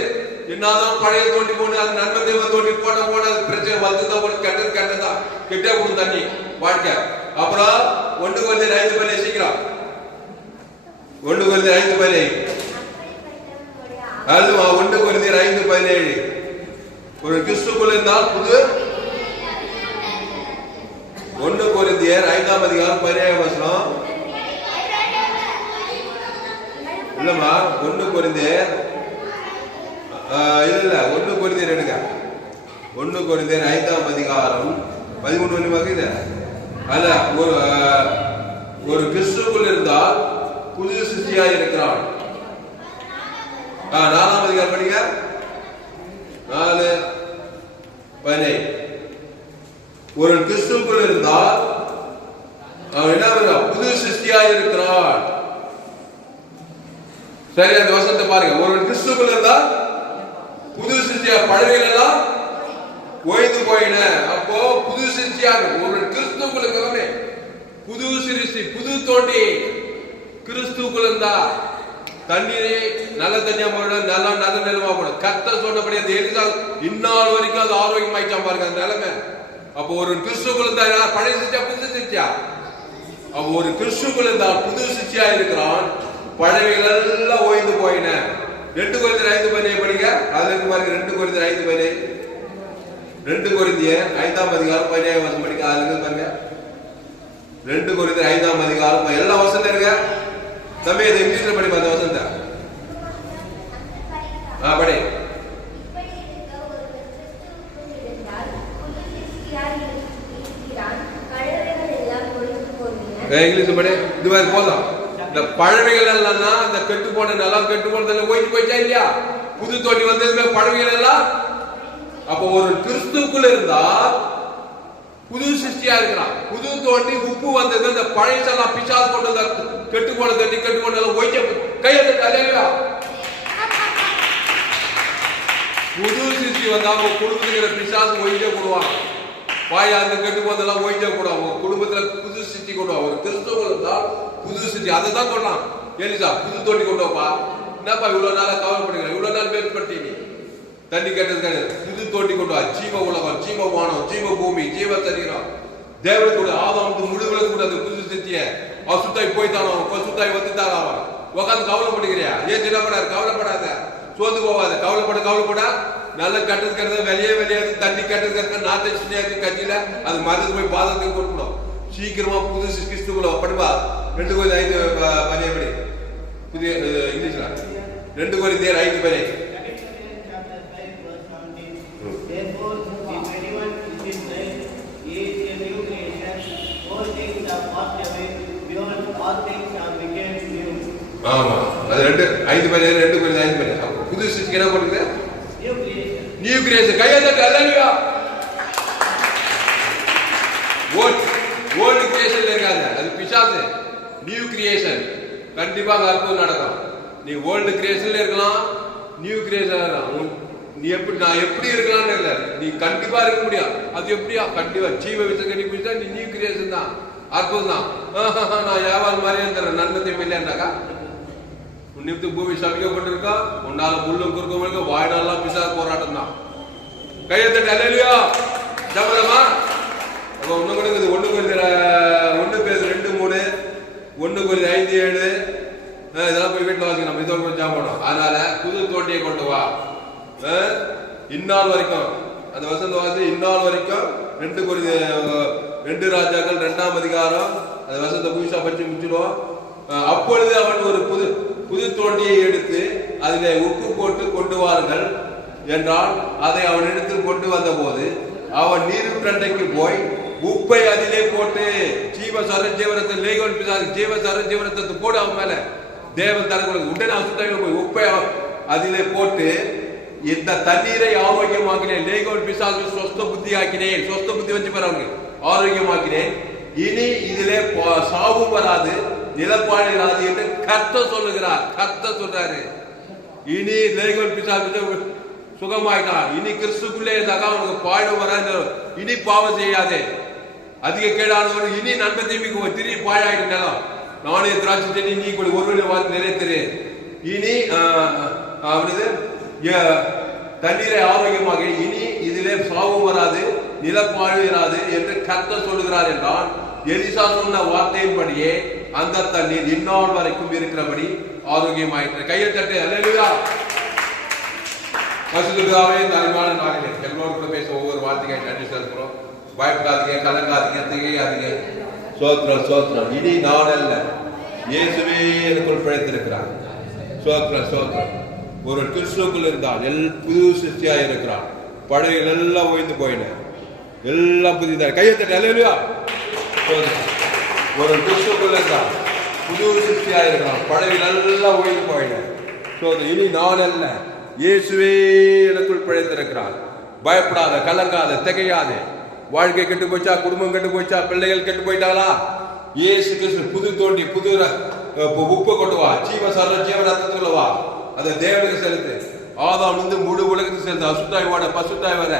என்னதான் பழைய தோண்டி போட்டு அது நன்மை தேவ தோண்டி போன அது பிரச்சனை வந்துதான் ஒரு கெட்டதான் கெட்டே கொடுக்கும் தண்ணி வாழ்க்கை. அப்புறம் 1 Corinthians 5 சீக்கிரம். 1 Corinthians 5 அதுவா 1 Corinthians 5:17 ஒரு கிறிஸ்துக்குள்ள இருந்தால் புது 1 Corinthians 5:17 இல்லம்மா 1 Corinthians இல்ல 1 Corinthians எடுங்க. 1 Corinthians 5:13 அல்ல ஒரு கிறிஸ்துக்குள் இருந்தால் புது சிருஷ்டியா இருக்கிறான். 4ஆம் அதிகாரம் படிங்க. 4:15 ஒரு கிறிஸ்துக்குள் இருந்தால் அவன் என்ன புது சிருஷ்டியா இருக்கிறான். சரி, அந்த வசனத்தை பாருங்க. ஒரு கிறிஸ்துக்குள் இருந்தா புது சிருஷ்டியா, பழையவைகள் எல்லாம் ஓய்ந்து போயின. அப்போ புது சிருஷ்டியாக ஒரு கிறிஸ்துக்குள் இருக்கிறவனே புது சிருஷ்டி, புது தோண்டி கிறிஸ்துக்குள் இருந்தா தண்ணீரே நல்ல தண்ணியா போடணும், நல்ல நிலமா போடணும். கர்த்தர் சொன்னபடி அந்த எரிசால் இந்நாள் வரைக்கும் அது ஆரோக்கியமாயிச்சான் பாருங்க அந்த நிலைமை. அப்போ ஒரு கிறிஸ்துக்குள் இருந்தா பழைய சிருஷ்டியா புது சிருஷ்டியா? அப்போ ஒரு கிறிஸ்துக்குள் இருந்தா புது சிருஷ்டியா இருக்கிறான், பழையவைகள் எல்லாம் ஓய்ந்து போயின. 2 Corinthians 5:15 படிங்க. அதுல இருக்கு பாருங்க. 2 Corinthians 5:15 2 Corinthians 5:17 படிக்க. அதுல இருக்கு பாருங்க. 2 Corinthians 5:17 எல்லா வசனம் இருக்க தம்பி. இது இங்கிலீஷ்ல படிப்பா அந்த வசனத்தை. படி. இங்கிலீஷ் படி. இது மாதிரி போதும். இந்த பழமைகள் எல்லாம் அந்த கெட்டு போன நிலம் கெட்டு போனதெல்லாம் ஓய்ந்து போயிச்சா இல்லையா? புது தோண்டி வந்ததுமே பழமைகள் எல்லாம். அப்போ ஒரு கிறிஸ்துக்குள்ள இருந்தா புது சிருஷ்டியா இருக்கிறான். புது தோண்டி உப்பு வந்தது அந்த பழையெல்லாம் பிசாசு கொண்டு கெட்டு போன தண்ணி கெட்டு போன ஓய்ச்ச கையெழுத்து. புது சிருஷ்டி வந்தா அவங்க குடும்பத்துக்கிற பிசாசு ஒய்ஞ்சே போடுவாங்க. பாயா அந்த கெட்டு போனதெல்லாம் ஒய்ஞ்சே போடுவாங்க. குடும்பத்துல புது சிருஷ்டி கொண்டுவா. ஒரு கிறிஸ்துவ இருந்தா புது சிருஷ்டி. அதை தான் கொள்ளலாம். எலிசா புது தோண்டி கொண்டு வாப்பா. என்னப்பா இவ்வளவு நாளா கவலைப்படுங்க, இவ்வளவு நாள் மேற்படுத்தி நீ தண்ணி கேட்டது கிடையாது. புது தோண்டி கொண்டு வா. ஜீவ உலகம், ஜீவ வானம், ஜீவ பூமி, ஜீவ சரீரம், தேவனுக்கு ஆதாமுக்கு முழுவதும் கூட அந்த புது சித்திய அசுத்தாய் போய்த்தானோ பசுத்தாய் வந்துட்டாங்க அவன் உட்காந்து கவலைப்படுகிறியா? ஏன் தினப்படாது? கவலைப்படாத, சோர்ந்து போவாத, கவலைப்படா. நல்ல கட்டுறது வெளியாது தண்ணி கட்டுறது நாட்டு கட்சியில அது மருந்து போய் பாதத்துக்கு கொடுக்கணும். சீக்கிரமா புது கிறிஸ்துக்குள்ள படுவா. 2 படி புதிய இங்கிலீஷ்ல 2 Corinthians 5 ஆமா, அது 2 Corinthians 5 புது சிருஷ்டிக்கு என்ன பண்ணுது? New creation. கையை தட்டு அல்லேலூயா. ஓல்ட் கிரியேஷன்ல இருக்காது, அது பிசாசு. நியூ கிரியேஷன் கண்டிப்பா அற்புதம் நடக்கும். நீ ஓல்டு கிரியேஷன்ல இருக்கலாம், நியூ கிரியேஷன் இருக்கலாம். நீ நான் எப்படி இருக்கலாம்னு இல்ல, நீ கண்டிப்பா இருக்க முடியும். அது எப்படியா? கண்டிப்பா ஜீவ விசை பிடிச்சா நீ நியூ கிரியேஷன் தான், அற்புதம் தான். நான் வியாபாரம் மாதிரியே தரேன், நன்மத்தையும் இல்லையாண்டாக்கா நிமித்து பூமி சபிக்கப்பட்டிருக்கா, உன்னால முள்ளும் குறுக்க வாய்நாளெல்லாம் பிசாசு போராட்டம் தான். கையை தட்டு அல்லேலூயா. ஜபலமா ஒண்ணு கொடுக்குது. 1 Corinthians 2:3, 1 Corinthians 5:7 இதெல்லாம் போய் வீட்டுல வாசிக்க நம்ம இதோ கொஞ்சம் ஜாபம். அதனால புது தோட்டியை கொண்டு வா. இந்நாள் வரைக்கும் அந்த வசந்த வாசி இந்நாள் வரைக்கும் 2 ராஜாக்கள் 2ஆம் அதிகாரம் அந்த வசந்த புதுசா படிச்சு முடிச்சிடுவோம். அப்பொழுது அவன் ஒரு புது தோண்டியை எடுத்து அதிலே உப்பு போட்டு கொண்டு வாருங்கள் என்றால், அதை அவன் எடுத்து கொண்டு வந்த போது அவன் நீருற்றண்டைக்கு போய் உப்பை அதிலே போட்டு ஜீவசர ஜீவனத்தை லேகோன் பிசாசு ஜீவசர ஜீவனத்தை போடு அவன் மேல தேவன் தரங்களுக்கு உடனே அசுத்தாய் போய் உப்பை அதிலே போட்டு இந்த தண்ணீரை ஆரோக்கியமாக்கினேன். லேகோன் பிசாசு சொஸ்த புத்தி ஆக்கினேன். சொஸ்த புத்தி வச்சு பாருங்க, ஆரோக்கியமாக்கினேன். இனி இதிலே சாவும் வராது, நிலப்பாடு இராது என்று கர்த்தர் சொல்லுகிறார். கர்த்தர் சொல்றாரு, இனி லேகோன் பிசாசு சுகமாயிட்டான். இனி கிறிஸ்துக்குள்ளே இருந்தாக்கா அவனுக்கு பாடம் வராது. இனி பாவம் செய்யாதே. அதிக கேடானவர்கள் இனி நன்மை தீமைக்கு திரும்பி பாழாயிட்டு நிலம். நானே திராட்சை செடி நீ கூட ஒருவரை வாழ்த்து நிறைத்திரு. இனி அவனது தண்ணீரை ஆரோக்கியமாக, இனி இதிலே சாவும் வராது, நிலப்பாடு இராது என்று கர்த்தர் சொல்லுகிறார் என்றால், எலிசா சொன்ன வார்த்தையின்படியே அந்த தண்ணீர் இந்நாள் வரைக்கும் இருக்கிறபடி ஆரோக்கியமாயிற்று. கையை தட்டு அல்லேலூயா. பசுதாவே நன்மையான நாளிலே எல்லோரும் கூட பேச ஒவ்வொரு வார்த்தையை நன்றி செலுத்துறோம். பயப்படாதீங்க, கலங்காதீங்க, திகையாதீங்க. சோத்ரம் சோத்ரம். இனி நான் அல்ல, இயேசுவே எனக்குள் பிழைத்திருக்கிறார். சோத்ரம் சோத்ரம். ஒரு கிறிஸ்துவுக்குள் இருந்தால் புது சிருஷ்டியா இருக்கிறான். பழைய எல்லாம் ஓய்ந்து போயின, எல்லாம் புதிதா. கையை தட்டு அல்லேலூயா. ஒரு கிறிஸ்துவுக்குள் இருந்தால் புது சிருஷ்டியா இருக்கிறான். பழைய எல்லாம் ஓய்ந்து போயின. இனி நான் அல்ல, இயேசுவே எனக்குள் பிழைத்திருக்கிறார். பயப்படாத, கலங்காத, திகையாத. வாழ்க்கை கெட்டு போச்சா, குடும்பம் கெட்டு போச்சா, பிள்ளைகள் கெட்டு போயிட்டாங்களா? இயேசு கிறிஸ்து புது தோண்டி புது உப்பு கொண்டு வா. ஜீவ ரத்தத்துக்குள்ள வா. அதை தேவனுக்கு செலுத்து. ஆதாம் இருந்து முழு உலகத்துக்கு செலுத்து. அசுத்தாய் வாட பசுத்தாய் வர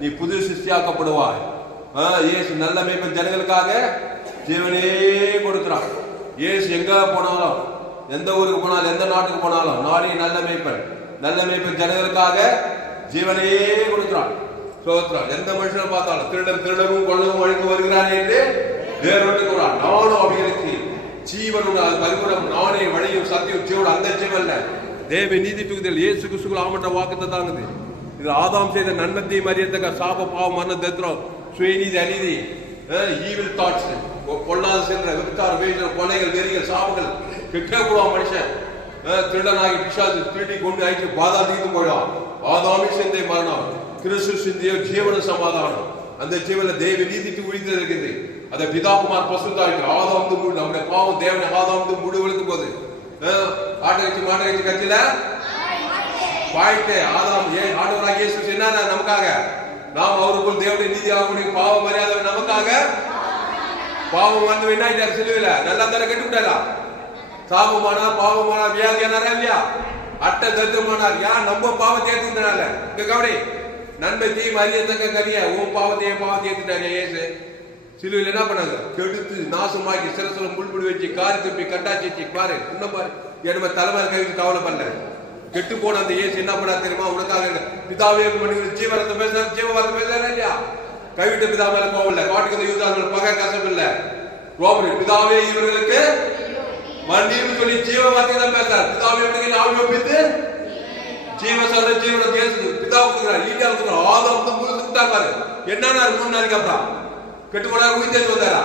நீ புது சிருஷ்டியாக்கப்படுவாய். இயேசு நல்ல மேய்ப்பன் ஜனங்களுக்காக ஜீவனே கொடுக்கிறான். இயேசு எங்க போனாலும், எந்த ஊருக்கு போனாலும், எந்த நாட்டுக்கு போனாலும், நானே நல்ல மேய்ப்பன். நல்ல மேய்ப்பன் ஜனங்களுக்காக ஜீவனையே கொடுக்கிறான். சோத்ரான். எந்த மனுஷனை பார்த்தாலும் திருடவும் கொள்ளவும் அழைத்து வருகிறானே என்று வேறொன்று கூறான். நானும் அவைகளுக்கு ஜீவனும் பரிபுரம், நானே வழியும் சத்தியம் ஜீவன். அந்த ஜீவன்ல தேவ நீதி துகுதியில் இயேசு கிறிஸ்துக்குள் ஆமட்ட வாக்குத்தை தாங்குது. இது ஆதாம் செய்த நன்மத்தை மரியத்தக்க சாப பாவம் மரண தத்திரம் சுயநீதி அநீதி ஈவில் தாட்ஸ் பொல்லாத சென்ற விபச்சார வேஜல் கொலைகள் வெறிகள் சாபங்கள் கேட்கக்கூடாது. மனுஷன் திருடனாகி பிசாசு திருடி கொண்டு ஆயிட்டு பாதாதிக்கு போயிடும். ஆதாமி சிந்தை மரணம், கிறிஸ்து சிந்தைய ஜீவன சமாதானம். அந்த ஜீவன தேவ நீதிக்கு உழித்து இருக்குது. அதை பிதாகுமார் பசுத்தாய்க்கு ஆதாம் நம்முடைய பாவம் தேவனை ஆதாம் முழு விழுக்கும் போது ஆட்டை வச்சு மாட்டை வச்சு கட்சியில பாயிட்டு ஆதாம் ஏன் ஆண்டவராக இயேசு என்ன நமக்காக நாம் அவருக்குள் தேவனுடைய நீதி ஆகக்கூடிய பாவம் மரியாதை நமக்காக பாவம் வந்து என்ன சிலுவையில நல்லா தானே கட்டுவிட்டாரா? சாபமானா பாவமானா வியாதியானாரா இல்லையா? அட்டை தத்துவமானார். யார் நம்ம பாவத்தை ஏற்றுனால இங்க கவனி. நன்மை தீமை அறியத்தக்க கரிய உன் பாவத்தை ஏற்றுட்டாங்க. ஏசு சிலுவையில் என்ன பண்ணாங்க? கெடுத்து நாசமாக்கி சிரசுல முள்முடி வச்சு காரி திருப்பி கட்டாச்சி பாரு. இன்னும் பாரு நம்ம தலைமையில் கை கவலை பண்ண கெட்டு போன அந்த ஏசு என்ன பண்ணா தெரியுமா? உனக்காக பிதாவே ஜீவரத்தை பேசுறாரு, ஜீவவார்த்தை பேசுறாரு இல்லையா? கைவிட்ட பிதா மேல கோபம் இல்ல, காட்டுக்கு யூதார்கள் பகை கசப்பு இல்ல. ரோமர் பிதாவே இவர்களுக்கு மன்னிப்பு சொல்லி ஜீவ வார்த்தை தான் பேசுறார். பிதாவே இவர்களுக்கு ஆவி ஒப்பித்து ஜீவ சொல்ற ஜீவனை பேசுது. பிதா கொடுக்குறார், ஈட்டியா கொடுக்குறார், ஆதாம் வந்து முழுக்க தான் பாரு. என்னன்னா 3 நாளைக்கு அப்புறம் கெட்டு போனா உயிர் வந்தாரா?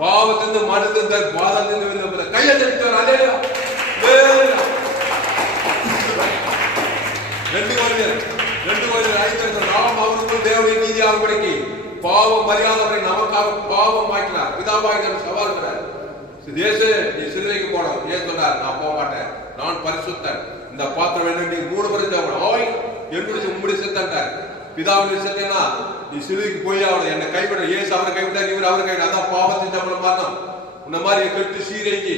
பாவத்திலிருந்து மனதிலிருந்து பாதத்திலிருந்து கையை தட்டிட்டார். அதே 2 நாம் அவருக்குள் தேவனை நீதியாக கிடைக்கி பாவம் மரியாதை நமக்காக பாவம் ஆக்கினார். பிதாவாக சவால் இருக்கிறார். நீ சிலுவைக்கு போனோம். ஏன் சொன்னார்? நான் போக மாட்டேன், நான் பரிசுத்தன். இந்த பாத்திரம் என்ன நீ 3 பரிசு என்னுடைய உம்முடைய சித்தன்ட்டார். பிதாவுடைய சித்தனா நீ சிலுவைக்கு போய் ஆகணும். என்னை கைவிட ஏசு அவரை கைவிட்டார், இவர் அவரை கைவிட. அதான் பாவத்தின் சம்பளம் மாறணும். இந்த மாதிரி கெட்டு சீரைக்கு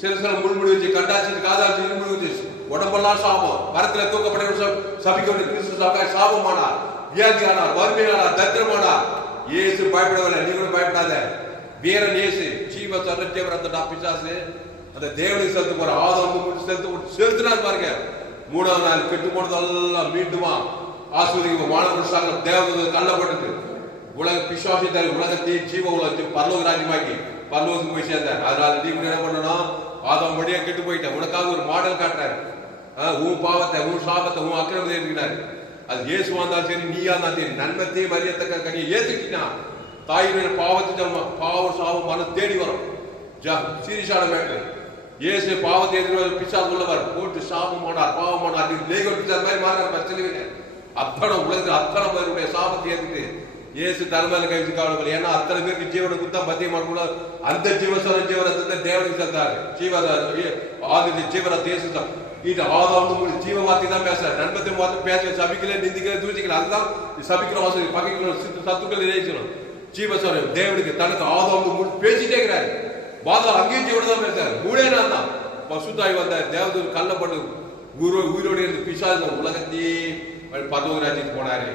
சில முள்முடி வச்சு கண்டாச்சு காதாச்சு இருமுடி வச்சு உடம்பெல்லாம் சாபம். மரத்துல தூக்கப்பட்ட சபிக்க கிறிஸ்து சாபமானார், வியாதியானார், வறுமையானார், தத்திரமானார். ஏசு பயப்படவில்லை, நீங்களும் பயப்படாத. வீரன் ஏசு ஜீவ சரத்தியவரத்தா பிசாசு அந்த தேவனுக்கு செலுத்த போற ஆதாம் செலுத்தினார் பாருங்க. 3ஆம் நாள் கெட்டு போனதெல்லாம் மீண்டுமா ஆஸ்வதிக்கு மாணவர்கள் தேவதை கள்ளப்பட்டது. உலக பிசாசி தர உலகத்தையே ஜீவ உலகத்தையும் பரலோக ராஜ்யமாக்கி பரலோகத்துக்கு போய் சேர்ந்தார். அதனால நீ என்ன பண்ணணும்? ஆதாம் வழியா கெட்டு போயிட்ட உனக்காக ஒரு மாடல் காட்டுறாரு. உன் பாவத்தை, உன் சாபத்தை, உன் அக்கிரமத்தை இருக்கிறாரு. அது இயேசுவா இருந்தாலும் சரி, நீயா இருந்தாலும் சரி, நன்மத்தையும் அறியத்தக்க கனியை ஏத்துக்கிட்டா தாயினுடைய பாவத்தை பாவம் சாபம் மனம் தேடி வரும். சீரியஸான மேட்டர். இயேசு பாவத்தை எதிர்த்து பிசாசு உள்ளவர் போட்டு சாபமானார், பாவமானார், மாதிரி மாறார். அத்தனை உலகத்தில் அத்தனை பேருடைய சாபத்தை ஏற்றுட்டு இயேசு தலைமையில கை வச்சு கவலைப்பட. ஏன்னா அத்தனை பேருக்கு ஜீவனை குத்தா மத்தியமான அந்த ஜீவசோர ஜீவனத்தை தேவனுக்கு தந்தாரு. ஜீவரத்தை இயேசு தான் ஆதாம் ஜீவ வார்த்தை தான் பேசுறாரு. நண்பத்தை பார்த்து பேச சபிக்கல, நிந்திக்கல, தூசிக்கல. அதுதான் சபிக்கிற வாசல் பகைக்கணும், சத்துக்கள் இறைச்சணும். ஜீவசோரம் தேவனுக்கு தனக்கு ஆதாம் பேசிட்டே இருக்கிறாரு. பாதம் அங்கேயும் ஜீவனை தான் பேசுறாரு. 3 நாள் தான் பசுத்தாய் வந்த தேவதூர் கல்ல பண்ணு உயிரோடு இருந்து பிசாசு உலகத்தையே பரலோக ராஜ்யத்துக்கு போனாரு.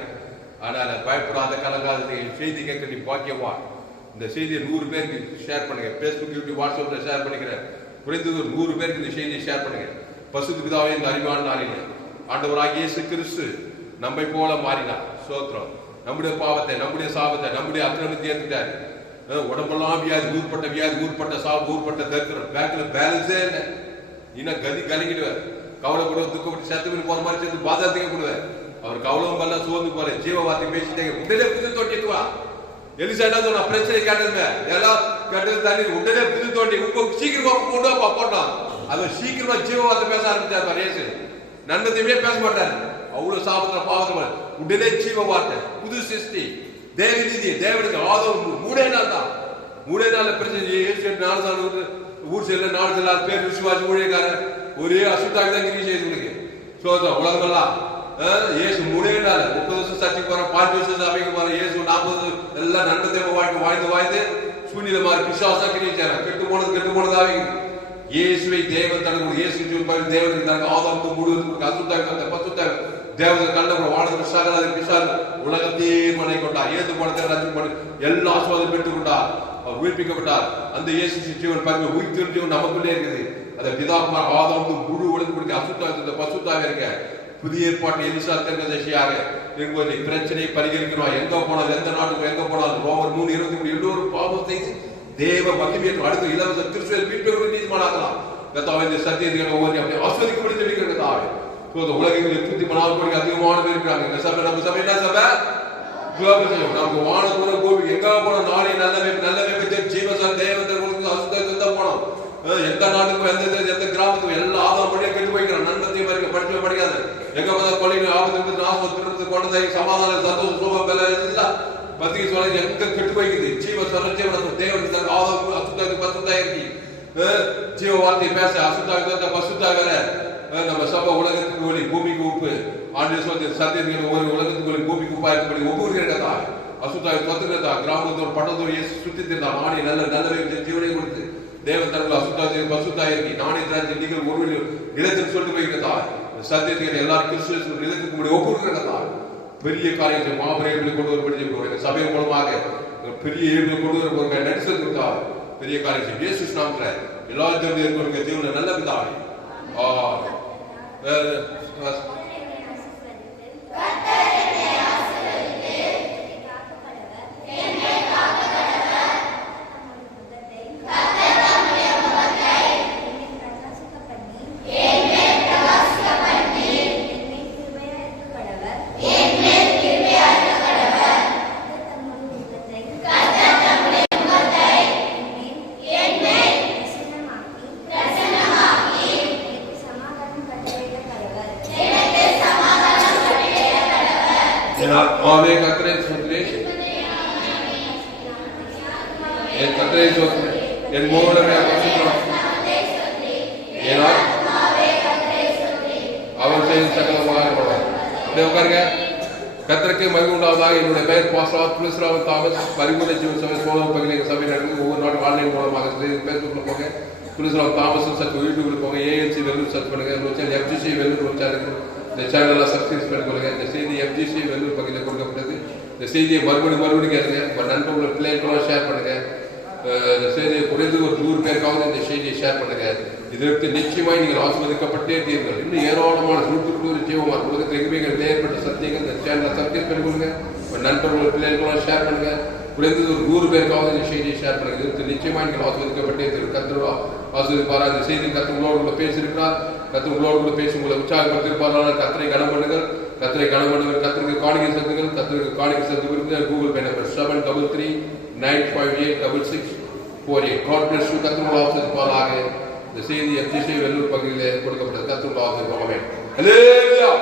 அதனால பயப்படாத, கலங்காத, செய்தி கேட்க நீ பாக்கியவா. இந்த செய்தியை 100 பேருக்கு ஷேர் பண்ணுங்க. பேஸ்புக், யூடியூப், வாட்ஸ்அப்ல ஷேர் பண்ணிக்கிறேன். குறைந்தது ஒரு 100 பேருக்கு இந்த செய்தியை ஷேர் பண்ணுங்க. பசுத்த பிதாவே இந்த அறிவான நாளிலே ஆண்டவராகிய இயேசு கிறிஸ்து நம்மை போல மாறினார். சோத்திரம். நம்முடைய பாவத்தை, நம்முடைய சாபத்தை, நம்முடைய அக்கிரமத்தை ஏற்றுட்டாரு. உடம்பெல்லாம் வியாதி, ஊர்பட்ட சாபம், ஊர்பட்ட தரித்திரம், பேங்க்ல பேலன்ஸே இல்லை. இன்னும் கதி கலங்கிடுவார். கவலைப்படுவது, துக்கப்பட்டு செத்து போற மாதிரி சேர்த்து பாதாத்திக்க கொடுவார். அவர் கவலம் பண்ண சோர்ந்து போற ஜீவ வார்த்தை பேசிட்டே உடனே புது தோண்டிட்டு வா. எலிசா என்ன சொன்னா? பிரச்சனை கேட்டதுங்க எல்லாம் கேட்டது தண்ணி உடனே புது தோண்டி சீக்கிரமா கொண்டு வா போட்டான். அது சீக்கிரமா ஜீவ வார்த்தை பேச ஆரம்பிச்சார். இயேசு நன்மத்தையுமே பேச மாட்டாரு. அவ்வளவு சாபத்துல பாவத்தை உடனே ஜீவ வார்த்தை, புது சிருஷ்டி, தேவ நீதி, தேவனுக்கு ஆதரவு. 3 நாள் தான். 3 நாள் பிரச்சனை. 4 நாள் ஊர் செல்ல 4 செல்லாத பேர் விசுவாசி ஊழியக்காரர் ஒரே அசுத்தாக தான் கிரி செய்து சோதம் உலகமெல்லாம். இயேசு 3 நாள் 30 வருஷம் சர்ச்சைக்கு போற, 5 வருஷம் சபைக்கு போற. இயேசு 40 எல்லாம் நன்மத்தை வாழ்ந்து சூழ்நிலை மாதிரி பிசாசா கிரிச்சார. கெட்டு போனதாவே இயேசுவை தேவன் தனக்கு இயேசு தேவனுக்கு தனக்கு ஆதாம் முழுவதும் அசுத்தாக பசுத்தாக தேவதை கண்ட வானது சகல பிசாசு உலகத்தையே மனை கொண்டார். ஏது போனதை எல்லா ஆசீர்வாதம் பெற்றுக் கொண்டார். அவர் உயிர்ப்பிக்கப்பட்டார். அந்த இயேசு ஜீவன் பாருங்க, உயிர் ஜீவன் நமக்குள்ளே இருக்குது. அந்த பிதாகுமார் ஆதாம் முழு உலகத்துக்கு அசுத்தாக பசுத்தாக இருக்க. புதிய ஏற்பாட்டு எலிசா தீர்க்கதரிசியாக இருக்கும்போது பிரச்சனை பரிகரிக்கிறோம். எங்க போனாலும், எந்த நாட்டுக்கு எங்க போனாலும் ரோமர் 3:23 எல்லோரும் பாவம் செய்து தேவ மகிமையை அடுத்த இலவச திருச்செயல் மீட்பு நீதிமானாகலாம். கர்த்தாவே இந்த சத்தியத்தை ஒவ்வொரு அப்படியே ஆஸ்வதிக்கப்படுத்தி வைக்கிற கர்த்தாவே. உலகங்களில் 114 கோடிக்கு அதிகமான பேர் இருக்கிறாங்க. இந்த சபை, நம்ம சபை என்ன சபை? நமக்கு வானபுர கோபி எங்க போனோம்? நாளை நல்ல ஜீவசன் தேவதற்கு அசுத்தத்தை தான் போனோம். எந்த நாட்டுக்கும் எந்த கிராமத்துக்கும் எல்லா ஆதாரம் படியா கெட்டு போய்க்கிறோம். நன்மத்தையும் படிக்க படிக்காது. எங்க பார்த்தா கொலைக்கு ஆபத்து, நாசம், திருத்து, கொண்டதை, சமாதானம், சந்தோஷம், சோகம் எல்லாம் பத்திரிகை சொல்ல எங்க கெட்டு போய்க்குது. ஜீவ சரஞ்சீவன தேவனுக்கு ஆதாரம் அசுத்தாக்கு பசுத்தாயிருக்கு. ஜீவ வார்த்தை பேச அசுத்தாக பசுத்தாக வேற. நம்ம சபை உலகத்துக்கு ஒளி, பூமிக்கு உப்பு. ஆண்டு சத்தியத்துக்கு ஒரு உலகத்துக்கு ஒளி, பூமிக்கு உப்பா இருக்கக்கூடிய ஒவ்வொரு இருக்கதா அசுத்தாய் தொத்துக்கிறதா. கிராமத்தோடு பட்டத்தோடு சுத்தி திருந்தா மாடி நல்ல ஜீவனை கொடுத்து தேவன் தனக்கு அசுத்தாய் பசுத்தாயிருக்கு. நாணய திராட்சை நீங்கள் ஒரு நிலத்தில் சொல்லிட்டு போயிருக்கதா. சத்தியத்துக்கு எல்லாரும் கிறிஸ்துவ நிலத்துக்கு முன்னாடி ஒவ்வொருக்கிறதா. பெரிய காரியத்தை மாபெரிய கொண்டு வரப்பட்டு சபை மூலமாக பெரிய கொண்டு வர நடிசல் கொடுத்தா. பெரிய காரியம் இயேசு நாமத்துல எல்லா தேவனுடைய ஜீவன நல்ல பிதாவே. ஆவே கர்த்தரை ஸ்தோத்திரி. என் கர்த்தரை ஸ்தோத்திரி. என் மூலமே பரிசுத்தம். ஏன்னா அவர் செய்த சகலமாக அப்படியே உட்காருங்க. கர்த்தருக்கு மகிமை உண்டாவதாக. என்னுடைய பெயர் பாஸ்டர் துளசிராமன் தாமஸ். பரிபூர்ண ஜீவன் சபை சோழம் பகுதியில் சபை நடக்குது. ஒவ்வொரு நாளும் ஆன்லைன் மூலமாக பேஸ்புக்கில் போங்க. துளசிராமன் தாமஸ் சர்ச் யூடியூபில் போங்க. ஏஎல்சி வெல்லூர் சர்ச் பண்ணுங்க. எஃப்ஜிசி வெல்லூர் ஒரு சேனல். இந்த சேனலில் சப்ஸ்கிரைப் பண்ணிக்கொள்ளுங்க. இந்த செய்தி எஃப்ஜிசி வெல்லூர் பகுதியில் கொடுக்கப்பட்டது. இந்த செய்தியை மறுபடியும் கேளுங்க. உங்கள் நண்பர்கள் பிள்ளைகளுக்கெல்லாம் ஷேர் பண்ணுங்க. இந்த செய்தியை குறைந்து ஒரு 100 பேருக்காவது இந்த செய்தியை ஷேர் பண்ணுங்க. இதற்கு நிச்சயமாய் நீங்கள் ஆசீர்வதிக்கப்பட்டே தீர்கள். இன்னும் ஏராளமான சுற்றுக்குழு ஜீவமான உலகத்தில் எங்குமே ஏற்பட்ட சத்தியங்கள் இந்த சேனலை சப்ஸ்கிரைப் பண்ணிக்கொள்ளுங்க. உங்கள் நண்பர்கள் பிள்ளைகளுக்கெல்லாம் ஷேர் பண்ணுங்க. குறைந்தது ஒரு 100 பேருக்காவது இந்த செய்தியை ஷேர் பண்ணுங்க. இதற்கு நிச்சயமாய் நீங்கள் ஆசீர்வதிக்கப்பட்டே தீர்கள். கர்த்தர் ஆசீர்வதிப்பாரா. இந்த செய்தி கர்த்தர் உங்களோடு பேசியிருக்கிறார். கர்த்தர் உங்களோடு பேசி உங்களை உற்சாகப்படுத்திருப்பார்கள். கர்த்தரை கனம் பண்ணுங்கள். கர்த்தருக்கு காணிக்கை செலுத்துங்கள். கர்த்தருக்கு காணிக்கை செலுத்துங்கள். Google Pay number 7339586648. God bless you. கர்த்தர் ஆசீர்வதிப்பாராக. இந்த செய்தி எஃப்ஜிசி வெல்லூர் பகுதியிலே கொடுக்கப்பட்டது. கர்த்தர் ஆசீர்வதிப்பாராக. ஹல்லேலூயா.